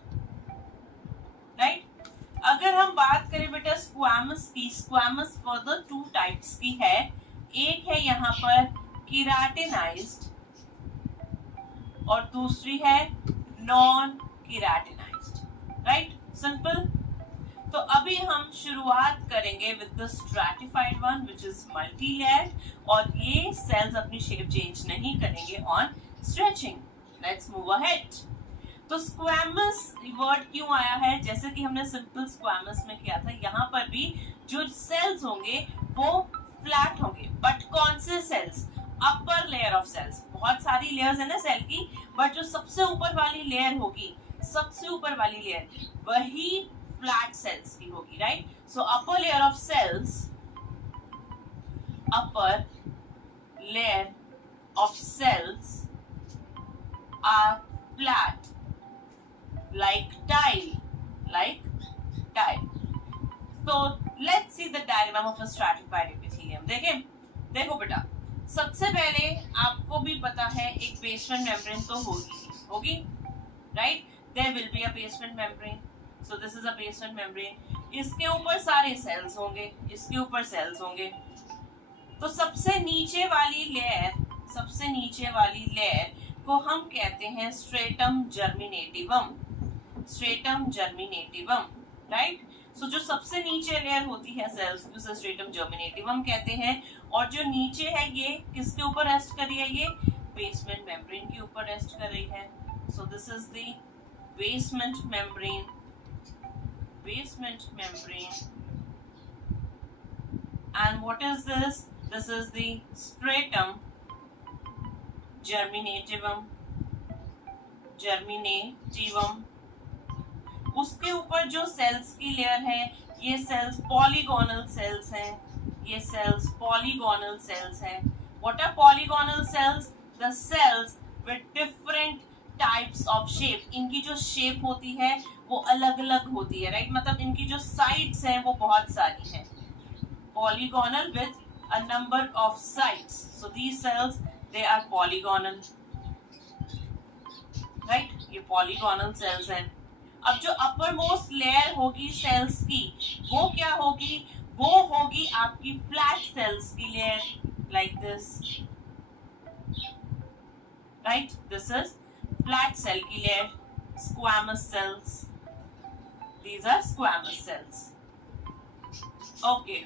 right। अगर हम बात करें बेटा स्क्वामस की, स्क्वामस फर्दर टू टाइप्स की है, एक है यहाँ पर केराटिनाइज्ड और दूसरी है नॉन केराटिनाइज्ड, राइट, सिंपल। तो अभी हम शुरुआत करेंगे with the stratified one which is multi layered, और ये सेल्स अपनी शेप चेंज नहीं करेंगे on stretching. Let's move ahead. तो स्क्वैमस वर्ड क्यों आया है, जैसे कि हमने सिंपल स्क्वैमस में किया था, यहाँ पर भी जो सेल्स होंगे वो फ्लैट होंगे, बट कौन से cells, upper layer of cells. बहुत सारी लेयर्स है ना सेल की, बट जो सबसे ऊपर वाली लेयर होगी सबसे ऊपर वाली लेयर वही फ्लैट सेल्स की होगी, right? So upper layer of cells, upper layer of cells are flat like tile. So let's see the diagram of a stratified epithelium. देखो बेटा, सबसे पहले आपको भी पता है एक बेसमेंट मेम्ब्रेन तो होगी, right? There will be a basement membrane. So this is a basement membrane. इसके ऊपर सारे सेल्स होंगे, इसके ऊपर सेल्स होंगे. तो सबसे नीचे वाली लेयर को हम कहते हैं स्ट्रेटम जर्मिनेटिवम, राइट? सो जो सबसे नीचे लेयर होती है सेल्स की उसे स्ट्रेटम जर्मिनेटिवम कहते हैं, और जो नीचे है ये किसके ऊपर रेस्ट कर रही है? ये बेसमेंट मेम्ब्रेन के ऊपर रेस्ट कर रही है. So this is the basement membrane, and what is this? This is the stratum germinativum. उसके ऊपर जो सेल्स की लेयर है, ये सेल्स पॉलीगोनल सेल्स हैं. What are polygonal cells? The cells with different types of shape. इनकी जो shape होती है वो अलग अलग होती है, राइट? मतलब इनकी जो साइड्स हैं वो बहुत सारी हैं. Polygonal with a number of sides. So these cells, they are polygonal, right? ये polygonal cells हैं. अब जो अपर मोस्ट लेयर होगी सेल्स की, वो क्या होगी? वो होगी आपकी फ्लैट सेल्स की layer, like this, right? This is flat cell की layer, squamous cells. These are squamous cells. Okay.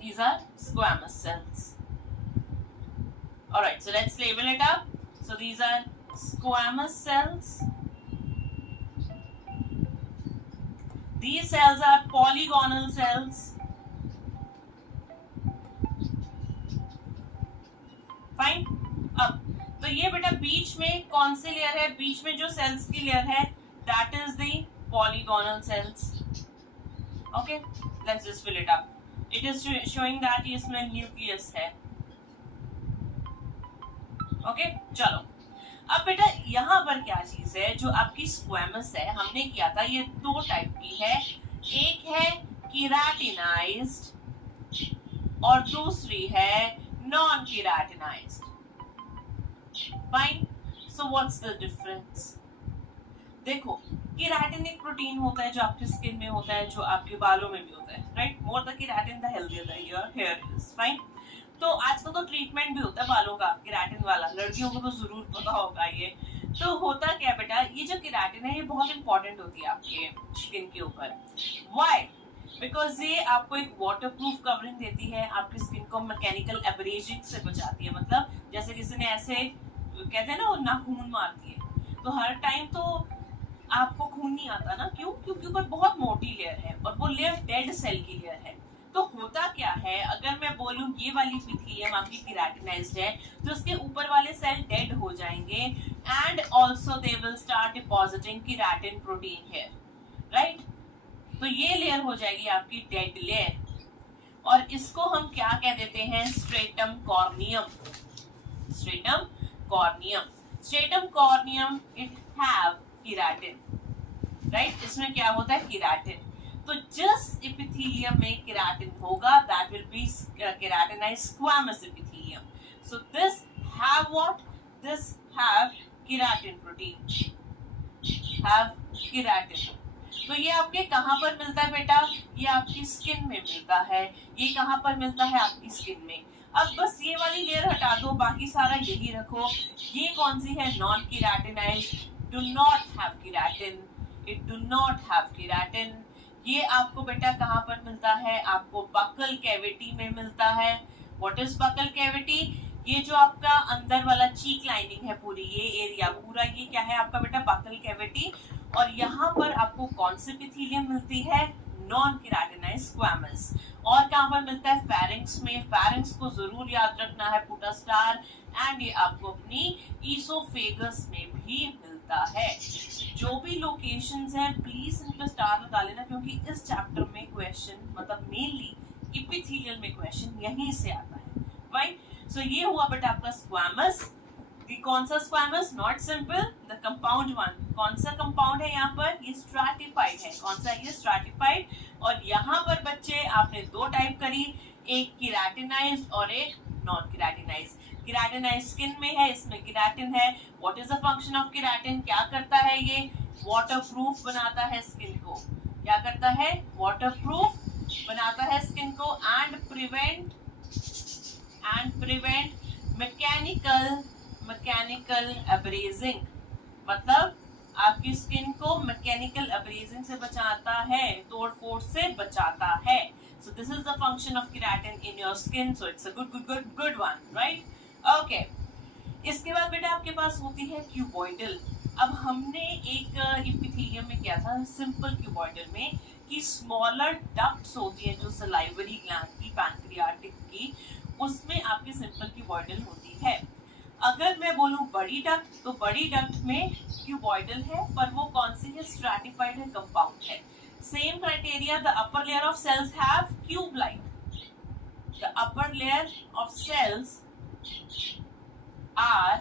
These are squamous cells. Alright, so let's label it up. So these are squamous cells. These cells are polygonal cells. Fine. अब तो ये बेटा बीच में कौन सी layer है? बीच में जो सेल्स की लेयर है, that is the polygonal cells. Okay, let's just fill it up. It is showing that इसमें न्यूक्लियस है. Okay, चलो. अब बेटा यहाँ पर क्या चीज है? जो आपकी स्क्वेमस है, हमने किया था, ये दो टाइप की है. एक है कीराटिनाइज्ड और दूसरी है non keratinized. Fine. So what's the difference? देखो, केराटिन एक प्रोटीन होता है जो आपकी स्किन में होता है, जो आपके बालों में भी होता है, right? More the keratin the healthier the your here is. Fine. तो आजकल तो ट्रीटमेंट भी होता है बालों का केराटिन वाला, लड़कियों को तो जरूर पता होगा ये. तो होता क्या बेटा, ये जो केराटिन है ये बहुत इंपॉर्टेंट होती है आपके स्किन के ऊपर. व्हाई? बिकॉज ये आपको एक वाटरप्रूफ कवरिंग देती है, आपकी स्किन को मैकेनिकल एब्रेजिंग से बचाती है. मतलब जैसे किसी ने ऐसे कहते हैं ना, वो नाखून मारती है, तो हर टाइम तो आपको खून नहीं आता ना. क्यों? क्योंकि ऊपर बहुत मोटी लेयर है और वो लेयर डेड सेल की लेयर है. तो होता क्या है, अगर मैं बोलूं ये वाली एपिथेलियम आपकी केराटिनाइज्ड है, तो उसके ऊपर वाले सेल डेड हो जाएंगे and also they will start depositing keratin protein here, right? तो ये लेयर हो जाएगी आपकी डेड लेयर, और इसको हम क्या कह देते हैं? Stratum corneum. Stratum corneum it have keratin, right? इसमें क्या होता है? केराटिन. तो जिस एपिथेलियम में केराटिन होगा, that will be keratinized squamous epithelium. So this have what? This have keratin protein. Have keratin. तो ये आपके कहाँ पर मिलता है बेटा? ये आपकी स्किन में मिलता है. ये कहाँ पर मिलता है? आपकी स्किन में. अब बस ये वाली लेयर हटा दो, बाकी सारा यही रखो. ये कौन सी है? Non keratinised. Do not have keratin. It do not have keratin. ये आपको बेटा कहाँ पर मिलता है? आपको बकल कैविटी में मिलता है. What is buccal cavity? ये जो आपका अंदर वाला चीक लाइनिंग है, पूरी ये एरिया, पूरा ये क्या है आपका बेटा? Buccal cavity. और यहाँ पर आपको कौन सी एपिथेलियम मिलती है? Non keratinised squamous. और कहाँ पर मिलता है? फेरिंक्स में. फेरिंक्स को जरूर याद रखना है, पुट अ स्टार. एंड ये आपको अपनी ईसोफेगस में भी मिलता बनता है। जो भी लोकेशंस हैं प्लीज इन पे स्टार लगा लेना, क्योंकि इस चैप्टर में क्वेश्चन मतलब मेनली एपिथेलियल में क्वेश्चन यहीं से आता है, राइट। सो ये हुआ बेटा आपका स्क्वैमस। कौन सा squamous? Not simple, the compound one. कौन सा कंपाउंड है यहाँ पर? ये स्ट्रैटिफाइड है। कौन सा? ये स्ट्रैटिफाइड। और यहाँ पर बच्चे आपने दो टाइप करी, एक केराटिनाइज्ड और एक नॉन केराटिनाइज्ड। केराटिनाइज्ड स्किन में है, इसमें केराटिन है। What is the function of keratin? क्या करता है ये? वाटरप्रूफ बनाता है स्किन को। क्या करता है? वाटरप्रूफ बनाता है स्किन को एंड प्रिवेंट मैकेनिकल अब्रेजिंग, मतलब आपकी स्किन को मैकेनिकल अब्रेजिंग से बचाता है, तोड़ फोड़ से बचाता है। So this is the function of keratin in your skin. So it's a good one, right? Okay. इसके बाद बेटा आपके पास होती है क्यूबॉइडल। अब हमने एक एपिथेलियम में क्या था, सिंपल क्यूबॉइडल में, कि स्मॉलर डक्ट्स होती है जो सलाइवरी ग्लैंड की, पैंक्रियाटिक की, उसमें आपकी सिंपल क्यूबॉइडल होती है। अगर मैं बोलूं बड़ी डक्ट, तो बड़ी डक्ट में क्यूबॉइडल है, पर वो कौन सी है? स्ट्रैटिफाइड है, कंपाउंड है। Same criteria, the upper layer of cells have cube-like. The upper layer of cells are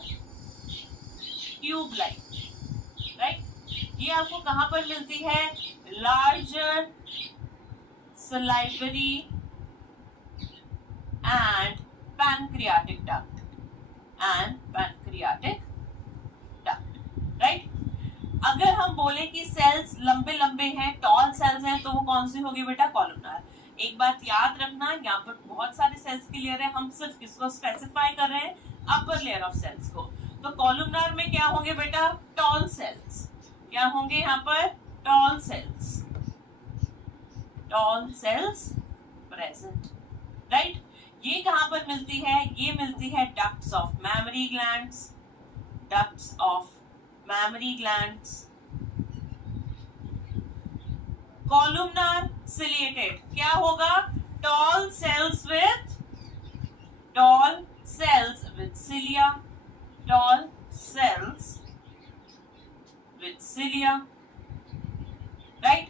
cube-like, right? ये आपको कहाँ पर मिलती है? Larger salivary and pancreatic duct. Right? अगर हम बोले कि सेल्स लंबे लंबे हैं, टॉल सेल्स हैं, तो वो कौन सी होगी बेटा? कॉलमनार। एक बात याद रखना, यहाँ पर बहुत सारे सेल्स की लेयर है, हम सिर्फ किसको स्पेसिफाई कर रहे हैं? अपर लेयर ऑफ सेल्स को। तो कॉलमनार में क्या होंगे बेटा? Tall cells. क्या होंगे यहाँ पर? Tall cells. Tall cells present, right. ये कहां पर मिलती है? ये मिलती है ducts of mammary glands. Ducts of mammary glands. Columnar ciliated क्या होगा? Tall cells with cilia. Tall cells with cilia, right.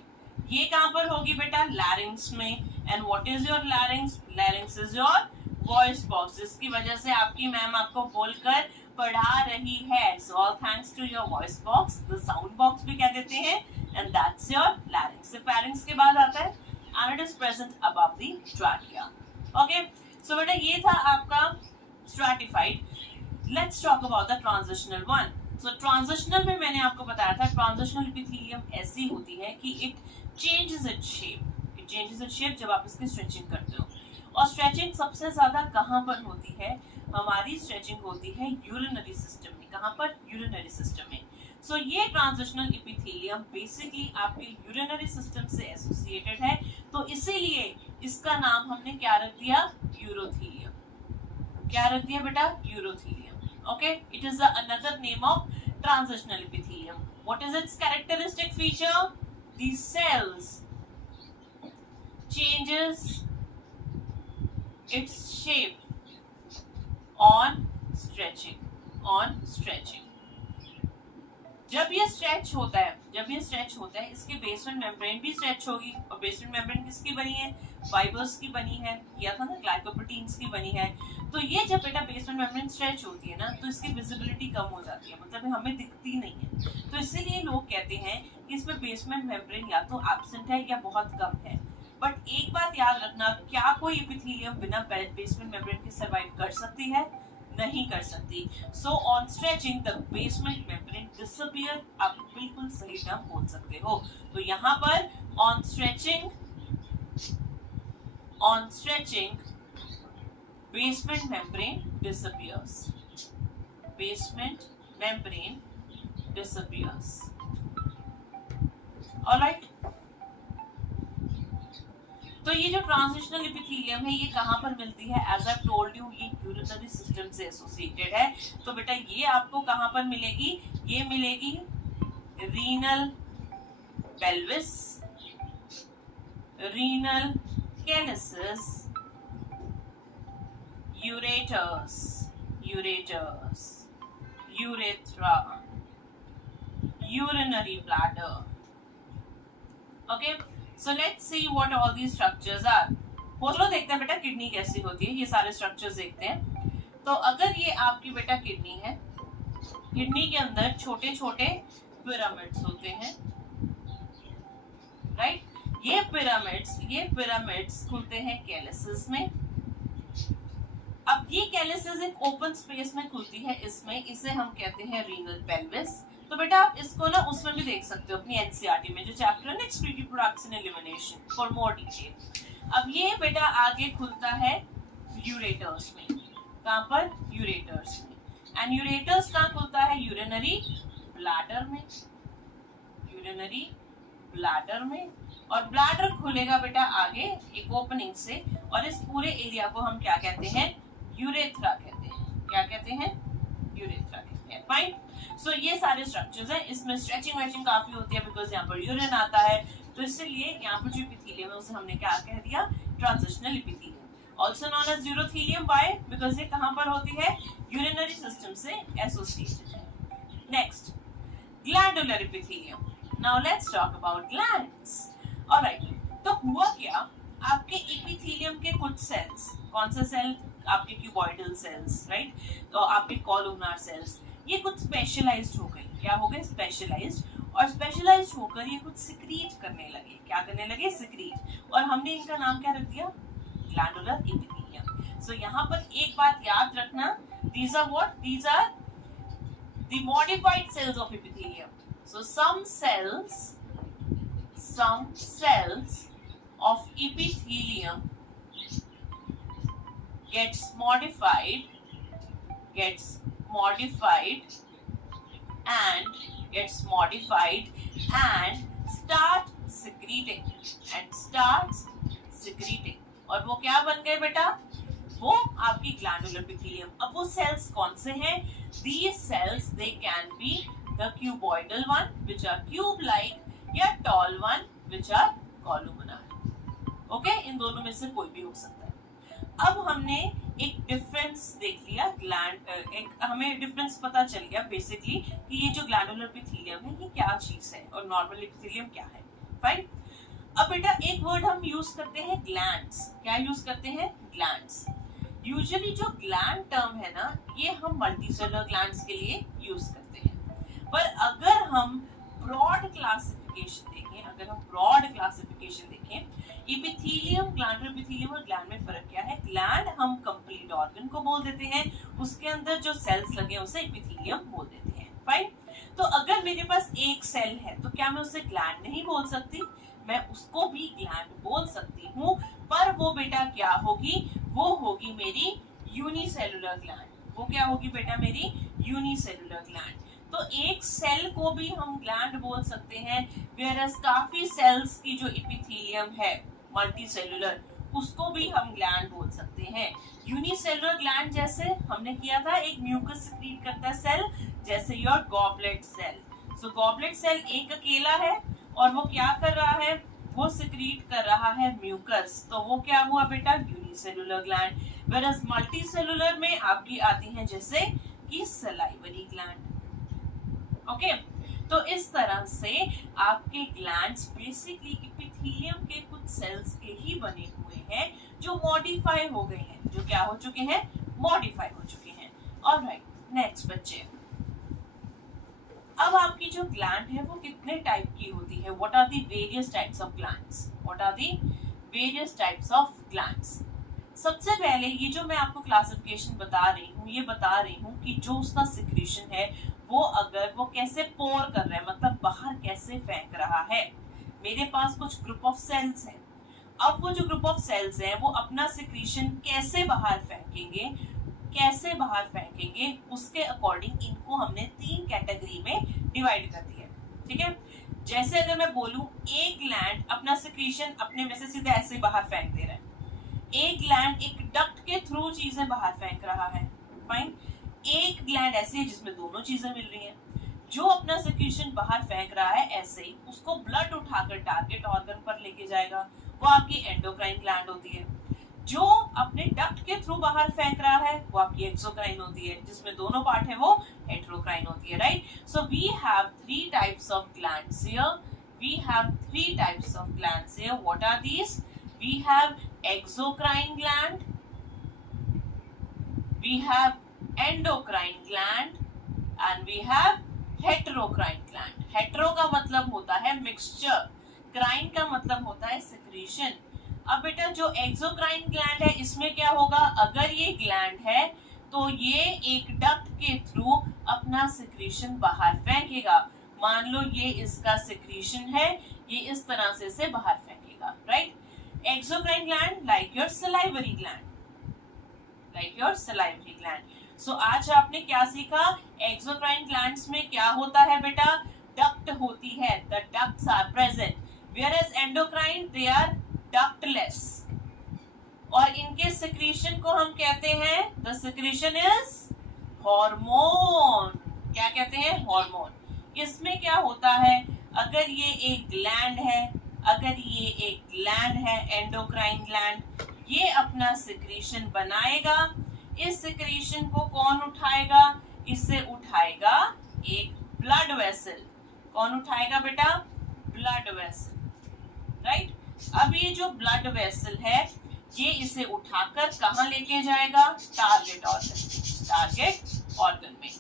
ये कहां पर होगी बेटा? लैरिंग्स में। And what is your larynx? Larynx is your voice box, जिसकी वजह से आपकी मैम आपको बोलकर पढ़ा रही है। So all thanks to your voice box, the sound box भी कह देते हैं, and that's your larynx. Pharynx के बाद आता है and it is present above the trachea. Okay, so बेटा ये था आपका stratified. Let's talk about the transitional one. So transitional में मैंने आपको बताया था, ट्रांजिशनल एपिथेलियम ऐसी होती है कि it changes its shape. It changes its shape जब आप इसकी स्ट्रेचिंग करते हो। और स्ट्रेचिंग सबसे ज्यादा कहाँ पर होती है? हमारी स्ट्रेचिंग होती है यूरिनरी सिस्टम में। कहाँ पर? यूरिनरी सिस्टम में। सो ये ट्रांजिशनल एपिथेलियम बेसिकली आपके यूरिनरी सिस्टम से एसोसिएटेड है, तो इसीलिए इसका नाम हमने क्या रख दिया? यूरोथेलियम। क्या रख दिया बेटा? Urothelium. Okay, it is another name of transitional epithelium. What is its characteristic feature? These cells changes its shape on stretching. जब ये स्ट्रेच होता है, इसकी बेसमेंट मेम्ब्रेन भी स्ट्रेच होगी। और बेसमेंट मेम्ब्रेन किसकी बनी है? फाइबर्स की बनी है, किया था ना, ग्लाइकोप्रोटीन्स की बनी है। तो ये जब बेटा बेसमेंट मेम्ब्रेन स्ट्रेच होती है ना, तो इसकी विजिबिलिटी कम हो जाती है, मतलब हमें दिखती नहीं है। तो इसीलिए लोग कहते हैं कि इसमें बेसमेंट मेम्ब्रेन या तो एब्सेंट है या बहुत कम है। बट एक बात याद रखना, क्या कोई एपिथेलियम बिना बेसमेंट मेम्ब्रेन के सर्वाइव कर सकती है? नहीं कर सकती। So on stretching the basement membrane disappear. आप बिल्कुल सही टर्म बोल सकते हो। तो यहाँ पर on stretching basement membrane disappears. Alright. तो ये जो ट्रांजिशनल एपिथेलियम है ये कहाँ पर मिलती है? एज आई टोल्ड यू, ये यूरिनरी सिस्टम से एसोसिएटेड है। तो बेटा ये आपको कहाँ पर मिलेगी? ये मिलेगी renal pelvis, renal calyces, ureters, urethra, urinary bladder. Okay, so let's see what all these structures are. चलो देखते हैं बेटा किडनी कैसी होती है, ये सारे स्ट्रक्चर्स देखते हैं। तो अगर ये आपकी बेटा किडनी है, किडनी के अंदर छोटे छोटे पिरामिड्स होते हैं, राइट। ये पिरामिड्स खुलते हैं कैलिसेस में। अब ये कैलिसेस एक ओपन स्पेस में खुलती है, इसमें इसे हम कहते हैं रीनल पेल्विस। तो बेटा आप इसको ना उसमें भी देख सकते हो अपनी एनसीईआरटी में, जो चैप्टर है excretory products in elimination for more detail. अब ये बेटा आगे खुलता है यूरेटर्स में। कहां पर? यूरेटर्स में। एंड यूरेटर्स कहां खुलता है? यूरिनरी ब्लैडर में, यूरिनरी ब्लैडर में। और ब्लैडर खुलेगा बेटा आगे एक ओपनिंग से, और इस पूरे एरिया को हम क्या कहते हैं? यूरेथ्रा कहते हैं। क्या कहते हैं? यूरेथ्रा कहते हैं। फाइन। सो ये सारे स्ट्रक्चर्स हैं। इसमें स्ट्रेचिंग वेचिंग काफी होती है बिकॉज यहाँ पर यूरिन आता है, तो इसलिए यहाँ पर जो एपिथेलियम है उसे हमने क्या कह दिया? Transitional epithelium, also known as urothelium. Why? Because ये कहाँ पर होती है? यूरिनरी सिस्टम से एसोसिएटेड है। Next, glandular epithelium. Now let's talk about glands. Alright, तो हुआ क्या, आपके एपिथेलियम के कुछ सेल्स, कौन से सेल? आपके क्यूबॉइडल सेल्स, राइट। तो आपके कॉलुमनार सेल्स, ये कुछ स्पेशलाइज्ड हो गए। क्या हो गए? स्पेशलाइज्ड। और स्पेशलाइज्ड होकर ये कुछ सिक्रीट करने लगे। क्या करने लगे? सिक्रीट। और हमने इनका नाम क्या रख दिया? Glandular epithelium. सो यहाँ पर एक बात याद रखना, these are what? These are the modified cells of epithelium. So some cells of epithelium gets modified and starts secreting और वो क्या बन गए बेटा? वो आपकी ग्लैंडुलर एपिथेलियम। अब वो सेल्स कौन से हैं? These cells, they can be the cuboidal one, which are tube-like, या tall one, which are columnar. Okay? इन दोनों में से कोई भी हो सकता है। अब हमने एक डिफरेंस देख लिया, हमें डिफरेंस पता चल गया बेसिकली कि ये जो ग्लैंडुलर एपिथेलियम है ये क्या चीज है और नॉर्मल एपिथेलियम क्या है। फाइन। अब बेटा एक वर्ड हम यूज करते हैं, ग्लैंड्स। क्या यूज करते हैं? ग्लैंड्स। यूजुअली जो ग्लैंड टर्म है ना, ये हम मल्टीसेलुलर ग्लैंड्स के लिए यूज करते हैं। पर अगर हम ब्रॉड क्लासिफिकेशन देखें, एपिथेलियम, ग्लैंडुलर एपिथेलियम और ग्लैंड में फर्क क्या है? ग्लैंड हम कंप्लीट ऑर्गन को बोल देते हैं, उसके अंदर जो सेल्स लगे उसे एपिथेलियम बोल देते हैं। फाइन। तो अगर मेरे पास एक सेल है तो क्या मैं उसे ग्लैंड नहीं बोल सकती? मैं उसको भी ग्लैंड बोल सकती हूँ, पर वो बेटा क्या होगी? वो होगी मेरी यूनिसेलुलर ग्लैंड। वो क्या होगी बेटा? मेरी यूनिसेलुलर ग्लैंड। तो एक सेल को भी हम ग्लैंड बोल सकते हैं, वेयरएज काफी सेल्स की जो एपिथेलियम है मल्टीसेलुलर, उसको भी हम ग्लैंड बोल सकते हैं। यूनिसेलुलर ग्लैंड जैसे हमने किया था, एक म्यूकस सिक्रीट करता है सेल, जैसे your goblet cell. So goblet cell एक अकेला है और वो क्या कर रहा है? वो सिक्रीट कर रहा है म्यूकस। तो वो क्या हुआ बेटा? Unicellular gland. वेयरएज मल्टीसेलुलर में आपकी आती हैं जैसे कि सलाइवरी ग्लैंड। ओके, तो इस तरह से आपके ग्लैंड्स बेसिकली एपिथेलियम के कुछ सेल्स के ही बने हुए हैं जो मॉडिफाई हो गए हैं, जो क्या हो चुके हैं? मॉडिफाई हो चुके हैं। ऑलराइट, नेक्स्ट बच्चे, अब आपकी जो ग्लैंड है वो कितने टाइप की होती है? What are the various types of glands? What are the various types of glands? सबसे पहले ये जो मैं आपको क्लासिफिकेशन बता रही हूँ, ये बता रही हूँ कि जो उसका सिक्रीशन है वो अगर वो कैसे पोर कर रहा है, मतलब बाहर कैसे फेंक रहा है। मेरे पास कुछ ग्रुप ऑफ सेल्स हैं। अब वो जो ग्रुप ऑफ सेल्स हैं वो अपना सिक्रीशन कैसे बाहर फेंकेंगे, उसके अकॉर्डिंग इनको हमने 3 कैटेगरी में डिवाइड कर दिया। ठीक है, जैसे अगर मैं बोलूं एक ग्लैंड अपना सिक्रीशन अपने में से सीधे ऐसे बाहर फेंक दे रहा है, एक ग्लैंड एक डक्ट के थ्रू चीजें बाहर फेंक रहा है। फाइन। एक ग्लैंड ऐसी है जिसमें दोनों चीजें मिल रही हैं, जो अपना सिक्रीशन बाहर फेंक रहा है ऐसे ही उसको ब्लड उठाकर टारगेट ऑर्गन पर लेके जाएगा, वो आपकी एंडोक्राइन ग्लैंड होती है। जो अपने डक्ट के थ्रू बाहर फेंक रहा है वो आपकी एक्सोक्राइन होती है, जिसमें दोनों पार्ट है वो हेटेरोक्राइन होती है, right? So we have three types of glands here. We have three types of glands here. What are these? We have exocrine gland, we have endocrine gland and we have heterocrine gland. Hetero का मतलब होता है mixture, क्राइन का मतलब होता है secretion. अब बेटा जो एक्सोक्राइन ग्लैंड है इसमें क्या होगा? अगर ये ग्लैंड है तो ये एक डक्ट के थ्रू अपना सिक्रीशन बाहर फेंकेगा. मान लो ये इसका सिक्रीशन है, ये इस तरह से बाहर फेंकेगा, right? Exocrine gland like your salivary gland, like your salivary gland. So आज आपने क्या सीखा? एक्सोक्राइन ग्लैंड्स में क्या होता है बेटा? डक्ट होती है. The ducts are present, whereas endocrine they are ductless. और इनके सिक्रीशन को हम कहते हैं, द सिक्रीशन इज हार्मोन. क्या कहते हैं? हार्मोन. इसमें क्या होता है? अगर ये एक ग्लैंड है, अगर ये एक ग्लैंड है एंडोक्राइन ग्लैंड, ये अपना सिक्रीशन बनाएगा. इस सिक्रीशन को कौन उठाएगा? इसे उठाएगा एक ब्लड वेसल. कौन उठाएगा बेटा? Blood vessel, right? अब ये जो ब्लड वेसल है ये इसे उठाकर कहाँ लेके जाएगा? टारगेट ऑर्गन, टारगेट ऑर्गन में.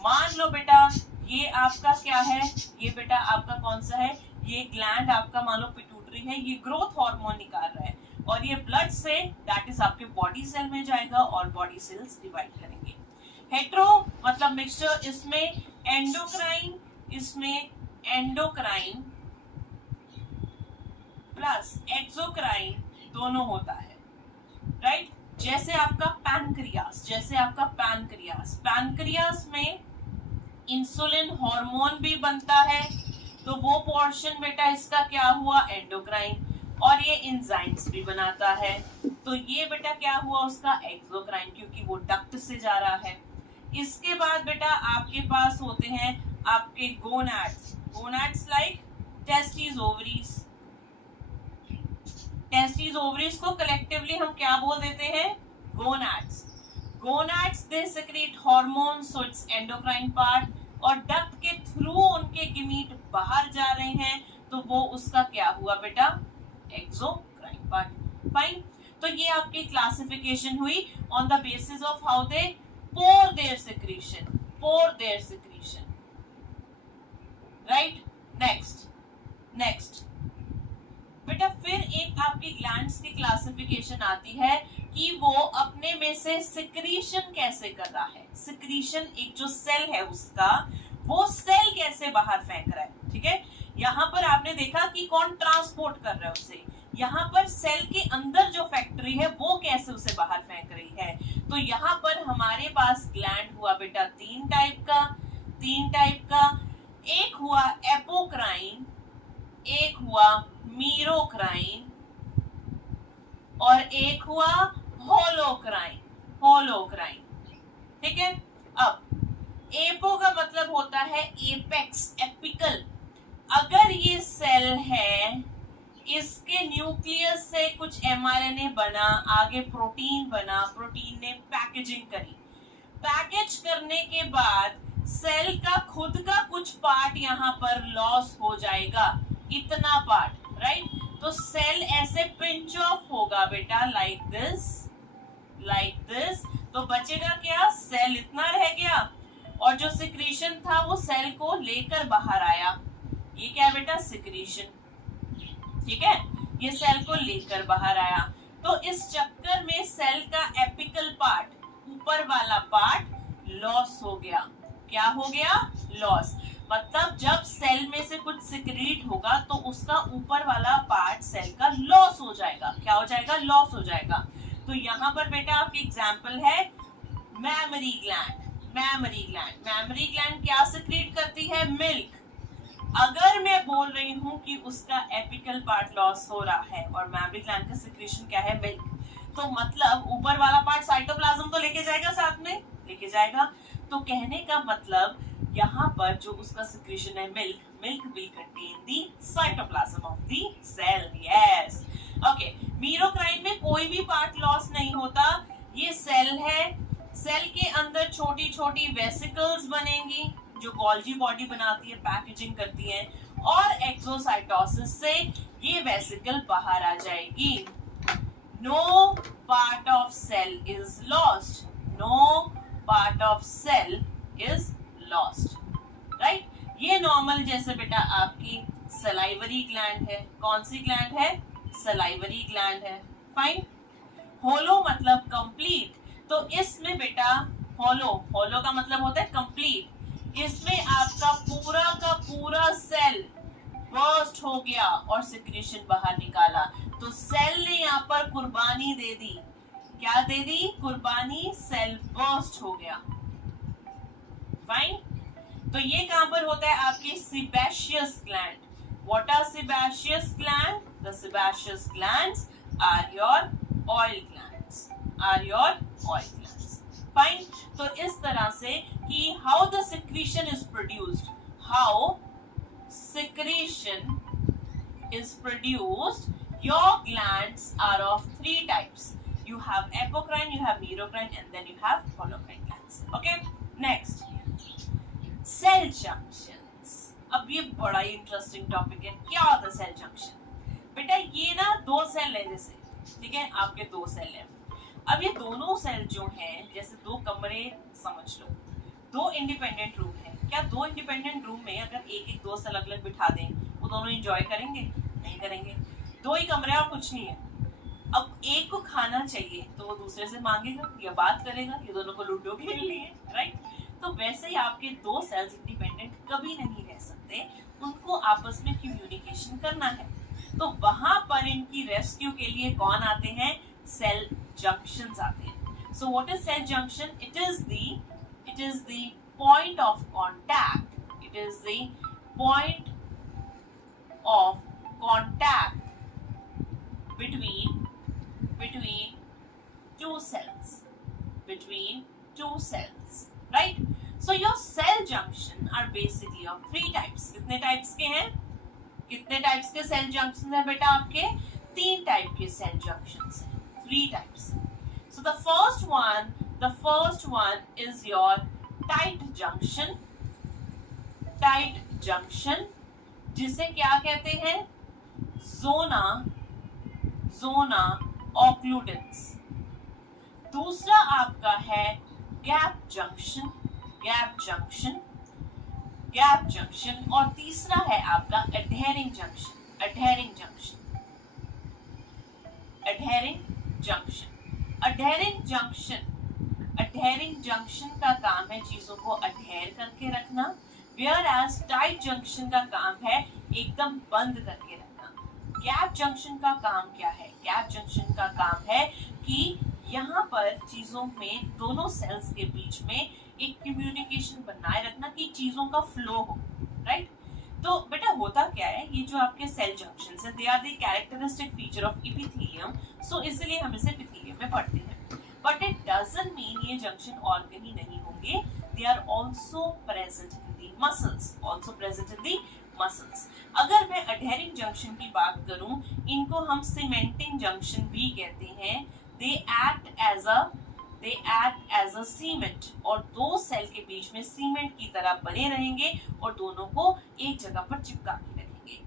मान लो बेटा ये आपका क्या है? ये बेटा आपका कौन सा है? ये ग्लैंड आपका मान लो पिट्यूटरी है, ये ग्रोथ हार्मोन निकाल रहा है और ये ब्लड से दैट इज आपके बॉडी सेल में जाएगा और बॉडी सेल्स डिवाइड करेंगे. हेटेरो मतलब मिक्सचर, इसमें एंडोक्राइन, इसमें एंडोक्राइन प्लस एक्सोक्राइन दोनों होता है, राइट? जैसे आपका पैनक्रियास, जैसे आपका पैनक्रियास, पैनक्रियास में इंसुलिन हार्मोन भी बनता है, तो वो पोर्शन बेटा इसका क्या हुआ? एंडोक्राइन. और ये एंजाइम्स भी बनाता है, तो ये बेटा क्या हुआ उसका? एक्सोक्राइन, क्योंकि वो डक्ट से जा रहा है. इसके बाद बेटा आपके पास होते हैं आपके gonads. Gonads like testis, ovaries. Testis, ovaries को कलेक्टिवली हम क्या बोल देते हैं? Gonads. Gonads they secrete hormone, so it's endocrine part. और डक्ट के थ्रू उनके गमीट बाहर जा रहे हैं, तो वो उसका क्या हुआ बेटा? Exocrine part. फाइन. तो ये आपकी क्लासिफिकेशन हुई on the basis of how they pour their secretion, pour their secretion, right? next बेटा फिर एक आपकी ग्लैंड्स की क्लासिफिकेशन आती है कि वो अपने में से सिक्रीशन कैसे कर रहा है. सिक्रीशन एक जो सेल है उसका, वो सेल कैसे बाहर फेंक रहा है, ठीक है? यहाँ पर आपने देखा कि कौन ट्रांसपोर्ट कर रहा है उसे. यहाँ पर सेल के अंदर जो फैक्ट्री है वो कैसे उसे बाहर फेंक रही है. तो यहाँ पर हमारे पास ग्लैंड हुआ बेटा तीन टाइप का. एक हुआ एपोक्राइन, एक हुआ मीरोक्राइन और एक हुआ होलोक्राइन. ठीक है? अब एपो का मतलब होता है एपेक्स, एपिकल. अगर ये सेल है, इसके न्यूक्लियस से कुछ एमआरएनए बना, आगे प्रोटीन बना, प्रोटीन ने पैकेजिंग करी. पैकेज करने के बाद सेल का खुद का कुछ पार्ट यहाँ पर लॉस हो जाएगा, इतना पार्ट, राइट? तो सेल ऐसे पिंच ऑफ होगा बेटा, लाइक दिस. तो बचेगा क्या? सेल इतना रह गया और जो सिक्रीशन था वो सेल को लेकर बाहर आया. ये क्या बेटा? सिक्रीशन. ठीक है? ये सेल को लेकर बाहर आया. तो इस चक्कर में सेल का एपिकल पार्ट, ऊपर वाला पार्ट लॉस हो गया. क्या हो गया? लॉस. मतलब जब सेल में से कुछ सिक्रीट होगा तो उसका ऊपर वाला पार्ट सेल का लॉस हो जाएगा. क्या हो जाएगा? लॉस हो जाएगा. तो यहाँ पर बेटा आपकी एग्जाम्पल है मैमरी ग्लैंड. मैमरी ग्लैंड क्या सिक्रीट करती है? मिल्क. अगर मैं बोल रही हूँ कि उसका एपिकल पार्ट लॉस हो रहा है और मैमरी ग्लैंड का सिक्रीशन क्या है? मिल्क. तो मतलब ऊपर वाला पार्ट साइटोप्लाज्म तो लेके जाएगा, साथ में लेके जाएगा. तो कहने का मतलब यहाँ पर जो उसका सिक्रीशन है milk will contain the cytoplasm of the cell. Yes. Okay. Merocrine में कोई भी पार्ट लॉस नहीं होता। ये सेल है, सेल के अंदर छोटी छोटी वेसिकल्स बनेंगी जो गोल्जी बॉडी बनाती है, पैकेजिंग करती है, और एक्सोसाइटोसिस से ये वेसिकल बाहर आ जाएगी। No part of cell is lost, no part of cell is lost, right. ये नॉर्मल जैसे बेटा आपकी सलाइवरी ग्लैंड है, कौन सी ग्लैंड है? सलाइवरी ग्लैंड है, फाइन। होलो मतलब कंप्लीट, तो इसमें बेटा होलो, होलो का मतलब होता है कंप्लीट, इसमें आपका पूरा का पूरा सेल बर्स्ट हो गया और सिक्रेशन बाहर निकाला, तो सेल ने यहाँ पर कुर्बानी दे दी। क्या दे दी? कुर्बानी, सेल बर्स्ट हो गया, फाइन। तो ये कहां पर होता है? आपकी sebaceous gland. What are sebaceous gland? The sebaceous glands are your oil glands. Are your oil glands. Fine. तो इस तरह से कि how the secretion is produced. How secretion is produced. Your glands are of 3 types. You have apocrine, you have merocrine, and then you have holocrine glands. Okay. Next. Cell junctions. अब ये बड़ा ही interesting topic है। क्या होता है cell junction? बेटा ये ना 2 सेल है जैसे, ठीक है, आपके 2 सेल है। अब ये दोनों सेल जो हैं, जैसे 2 कमरे समझ लो, 2 इंडिपेंडेंट रूम है। क्या 2 इंडिपेंडेंट रूम में अगर एक दोस्त अलग अलग बिठा दें, वो दोनों एंजॉय करेंगे? नहीं करेंगे। 2 ही कमरे और कुछ नहीं है। अब एक को खाना चाहिए तो वो दूसरे से मांगेगा या बात करेगा, ये दोनों को लूडो खेल लिए, राइट। तो वैसे ही आपके 2 सेल्स इंडिपेंडेंट कभी नहीं रह सकते, उनको आपस में कम्युनिकेशन करना है। तो वहां पर इनकी रेस्क्यू के लिए कौन आते हैं? सेल जंक्शंस आते हैं। So what is cell junction? It is the point of contact, it is the point of contact between 2 cells, between 2 cells, right? So your cell junction are basically of 3 types. कितने types के हैं? कितने types के cell junction है बेटा आपके? 3 type के cell junctions हैं, 3 types. So the first one is your tight junction, tight junction, जिसे क्या कहते हैं? zona occludens। दूसरा आपका है गैप जंक्शन, और तीसरा है आपका adhering junction का काम है चीजों को adhere करके रखना, whereas tight junction का काम है एकदम बंद करके रखना। गैप जंक्शन का काम क्या है? गैप जंक्शन का काम है कि यहाँ पर चीजों में, दोनों सेल्स के बीच में एक कम्युनिकेशन बनाए रखना कि चीजों का फ्लो हो, राइट। तो बेटा होता क्या है, ये जो आपके सेल जंक्शंस हैं, they are the characteristic feature of epithelium, so इसलिए हम इसे एपिथेलियम में पढ़ते हैं। बट इट डजंट मीन ये जंक्शन और कहीं नहीं होंगे, they are also present in the muscles, अगर मैं अडहेरिंग जंक्शन की बात करूं, इनको हम सीमेंटिंग जंक्शन भी कहते हैं। They act as a cement, और 2 सेल के बीच में सीमेंट की तरह बने रहेंगे और दोनों को एक जगह पर चिपका के रखेंगे।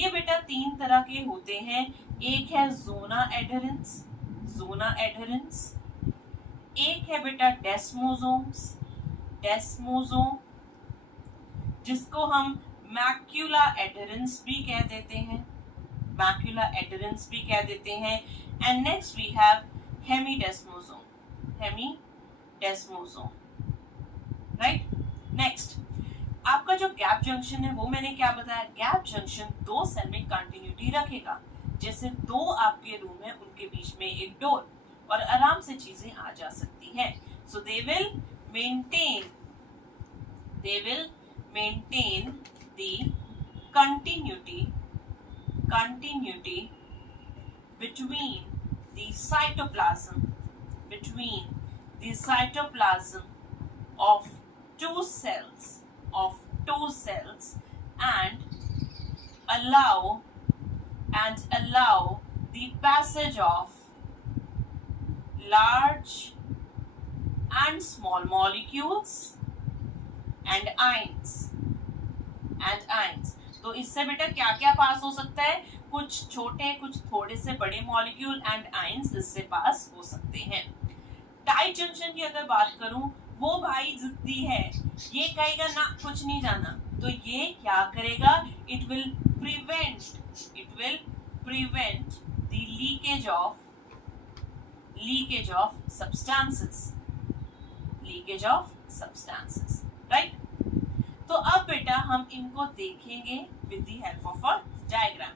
ये बेटा 3 तरह के होते हैं। एक है जोना एडहेरेंस, एक है बेटा डेस्मोसोम, जिसको हम मैक्यूला एडहेरेंस भी कह देते हैं, and next we have hemidesmosome, right. Next आपका जो गैप जंक्शन है, वो मैंने क्या बताया? गैप जंक्शन 2 सेल में कंटिन्यूटी रखेगा। जैसे 2 आपके रूम है, उनके बीच में एक डोर, और आराम से चीजें आ जा सकती हैं। So they will maintain the continuity between the cytoplasm of two cells and allow the passage of large and small molecules and ions तो इससे बेटा क्या क्या पास हो सकता है, कुछ छोटे कुछ थोड़े से बड़े मॉलिक्यूल एंड आयंस इससे पास हो सकते हैं। टाइट जंक्शन की अगर बात करूं, वो भाई जिद्दी है, ये कहेगा ना कुछ नहीं जाना, तो ये क्या करेगा, it will prevent the leakage of substances, right. तो अब बेटा हम इनको देखेंगे with the help of a diagram.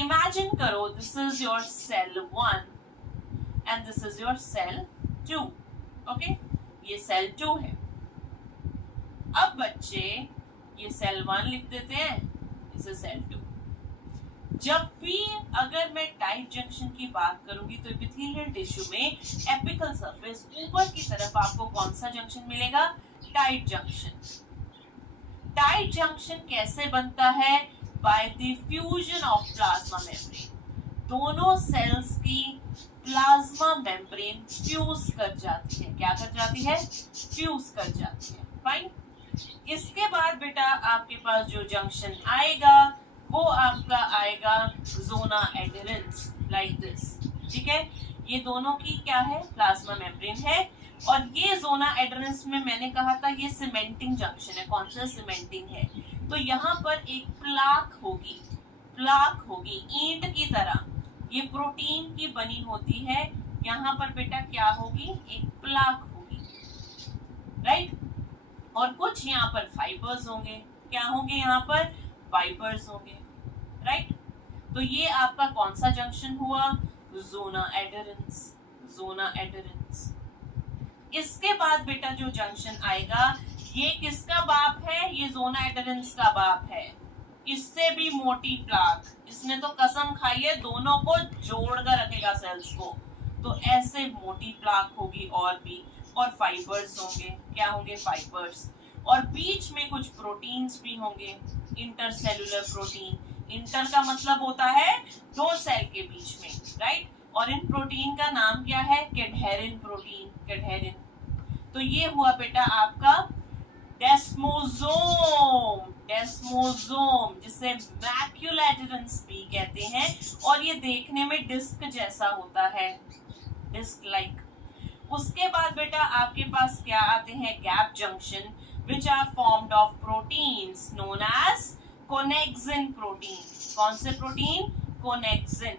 Imagine करो this is your cell 1 and this is your cell 2, okay, ये सेल 2 है। अब बच्चे ये सेल 1 लिख देते हैं, इसे सेल 2। जब भी अगर मैं टाइट जंक्शन की बात करूंगी तो एपिथेलियल टिश्यू में एपिकल सरफेस ऊपर की तरफ आपको कौन सा जंक्शन मिलेगा, टाइट जंक्शन। टाइट जंक्शन कैसे बनता है, by the fusion of plasma membrane. दोनों सेल्स की प्लाज्मा मेम्ब्रेन फ्यूज कर जाती है, क्या कर जाती है, फ्यूज कर जाती है, फाइन। इसके बाद बेटा आपके पास जो जंक्शन आएगा वो आपका आएगा जोना एडेरेंस, लाइक दिस, ठीक है। ये दोनों की क्या है, प्लाज्मा मेम्ब्रेन है, और ये जोना एडेरेंस में मैंने कहा था ये सीमेंटिंग जंक्शन है। कौन सा सीमेंटिंग है, तो यहाँ पर एक प्लाक होगी ईंट की तरह, ये प्रोटीन की बनी होती है। यहाँ पर बेटा क्या होगी, एक प्लाक होगी, राइट। और कुछ यहाँ पर फाइबर्स होंगे, क्या होंगे, यहाँ पर फाइबर्स होंगे, राइट। तो ये आपका कौन सा जंक्शन हुआ, जोना एडेरेंस। इसके बाद बेटा जो जंक्शन आएगा ये किसका बाप है, ये जोना एडेरेंस का बाप है। इससे भी मोटी प्लाक, इसने तो कसम खाई है दोनों को जोड़कर रखेगा सेल्स को, तो ऐसे मोटी प्लाक होगी और भी, और फाइबर्स होंगे, क्या होंगे, फाइबर्स। और बीच में कुछ प्रोटीन्स भी होंगे, इंटरसेलुलर प्रोटीन। इंटर का मतलब होता है दो सेल के बीच में, राइट। और इन प्रोटीन का नाम क्या है, कैडहेरिन प्रोटीन, कैडहेरिन। तो ये हुआ बेटा आपका डेस्मोसोम, जिसे मैक्यूला एडेरेंस भी कहते हैं, और ये देखने में डिस्क जैसा होता है, डिस्क लाइक। उसके बाद बेटा आपके पास क्या आते हैं, gap junction, which are formed of proteins known as connexin protein। कौन से प्रोटीन, connexin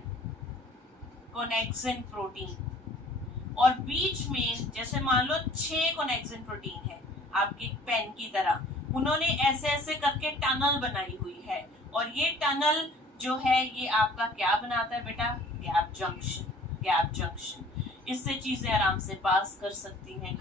प्रोटीन। और बीच में जैसे मान लो 6 connexin प्रोटीन है आपके पेन की तरह, उन्होंने ऐसे ऐसे करके टनल बनाई हुई है, और ये टनल जो है ये आपका क्या बनाता है बेटा, गैप जंक्शन। इससे चीजें आराम से पास कर सकती हैं।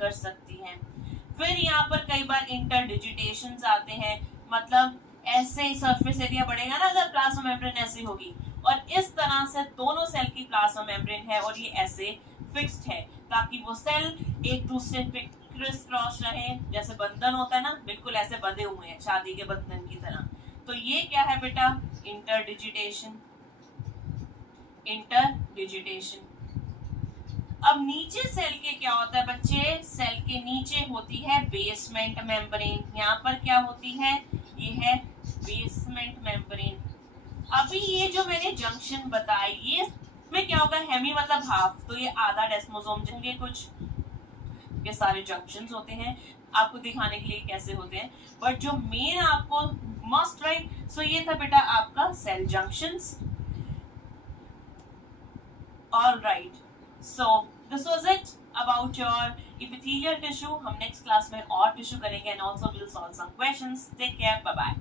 फिर यहाँ पर कई बार इंटरडिजिटेशंस आते हैं, मतलब ऐसे सरफेस एरिया बढ़ेगा ना अगर प्लाज्मा मेम्ब्रेन ऐसी होगी, और इस तरह से दोनों सेल की प्लाज्मा मेम्ब्रेन है और ये ऐसे फिक्स्ड है, ताकि वो सेल एक दूसरे पे क्रिस क्रॉस रहे, जैसे बंधन होता है ना, बिल्कुल ऐसे बंधे हुए हैं शादी के बंधन की तरह। तो ये क्या है बेटा, इंटरडिजिटेशन। अब नीचे सेल के क्या होता है बच्चे, सेल के नीचे होती है बेसमेंट मेम्ब्रेन। यहाँ पर क्या होती है, ये है बेसमेंट मेम्ब्रेन। अभी ये जो मैंने जंक्शन बताई, ये में क्या होगा, हेमी मतलब हाफ, तो ये आधा डेस्मोसोम होंगे, कुछ ये सारे जंक्शंस होते हैं, आपको दिखाने के लिए कैसे होते हैं। बट जो मेन आपको मस्ट राइट, सो ये था बेटा आपका cell junctions. All right, so this was it about your epithelial tissue। हम next class में और टिश्यू करेंगे, and also we'll solve some questions। Take care, bye bye।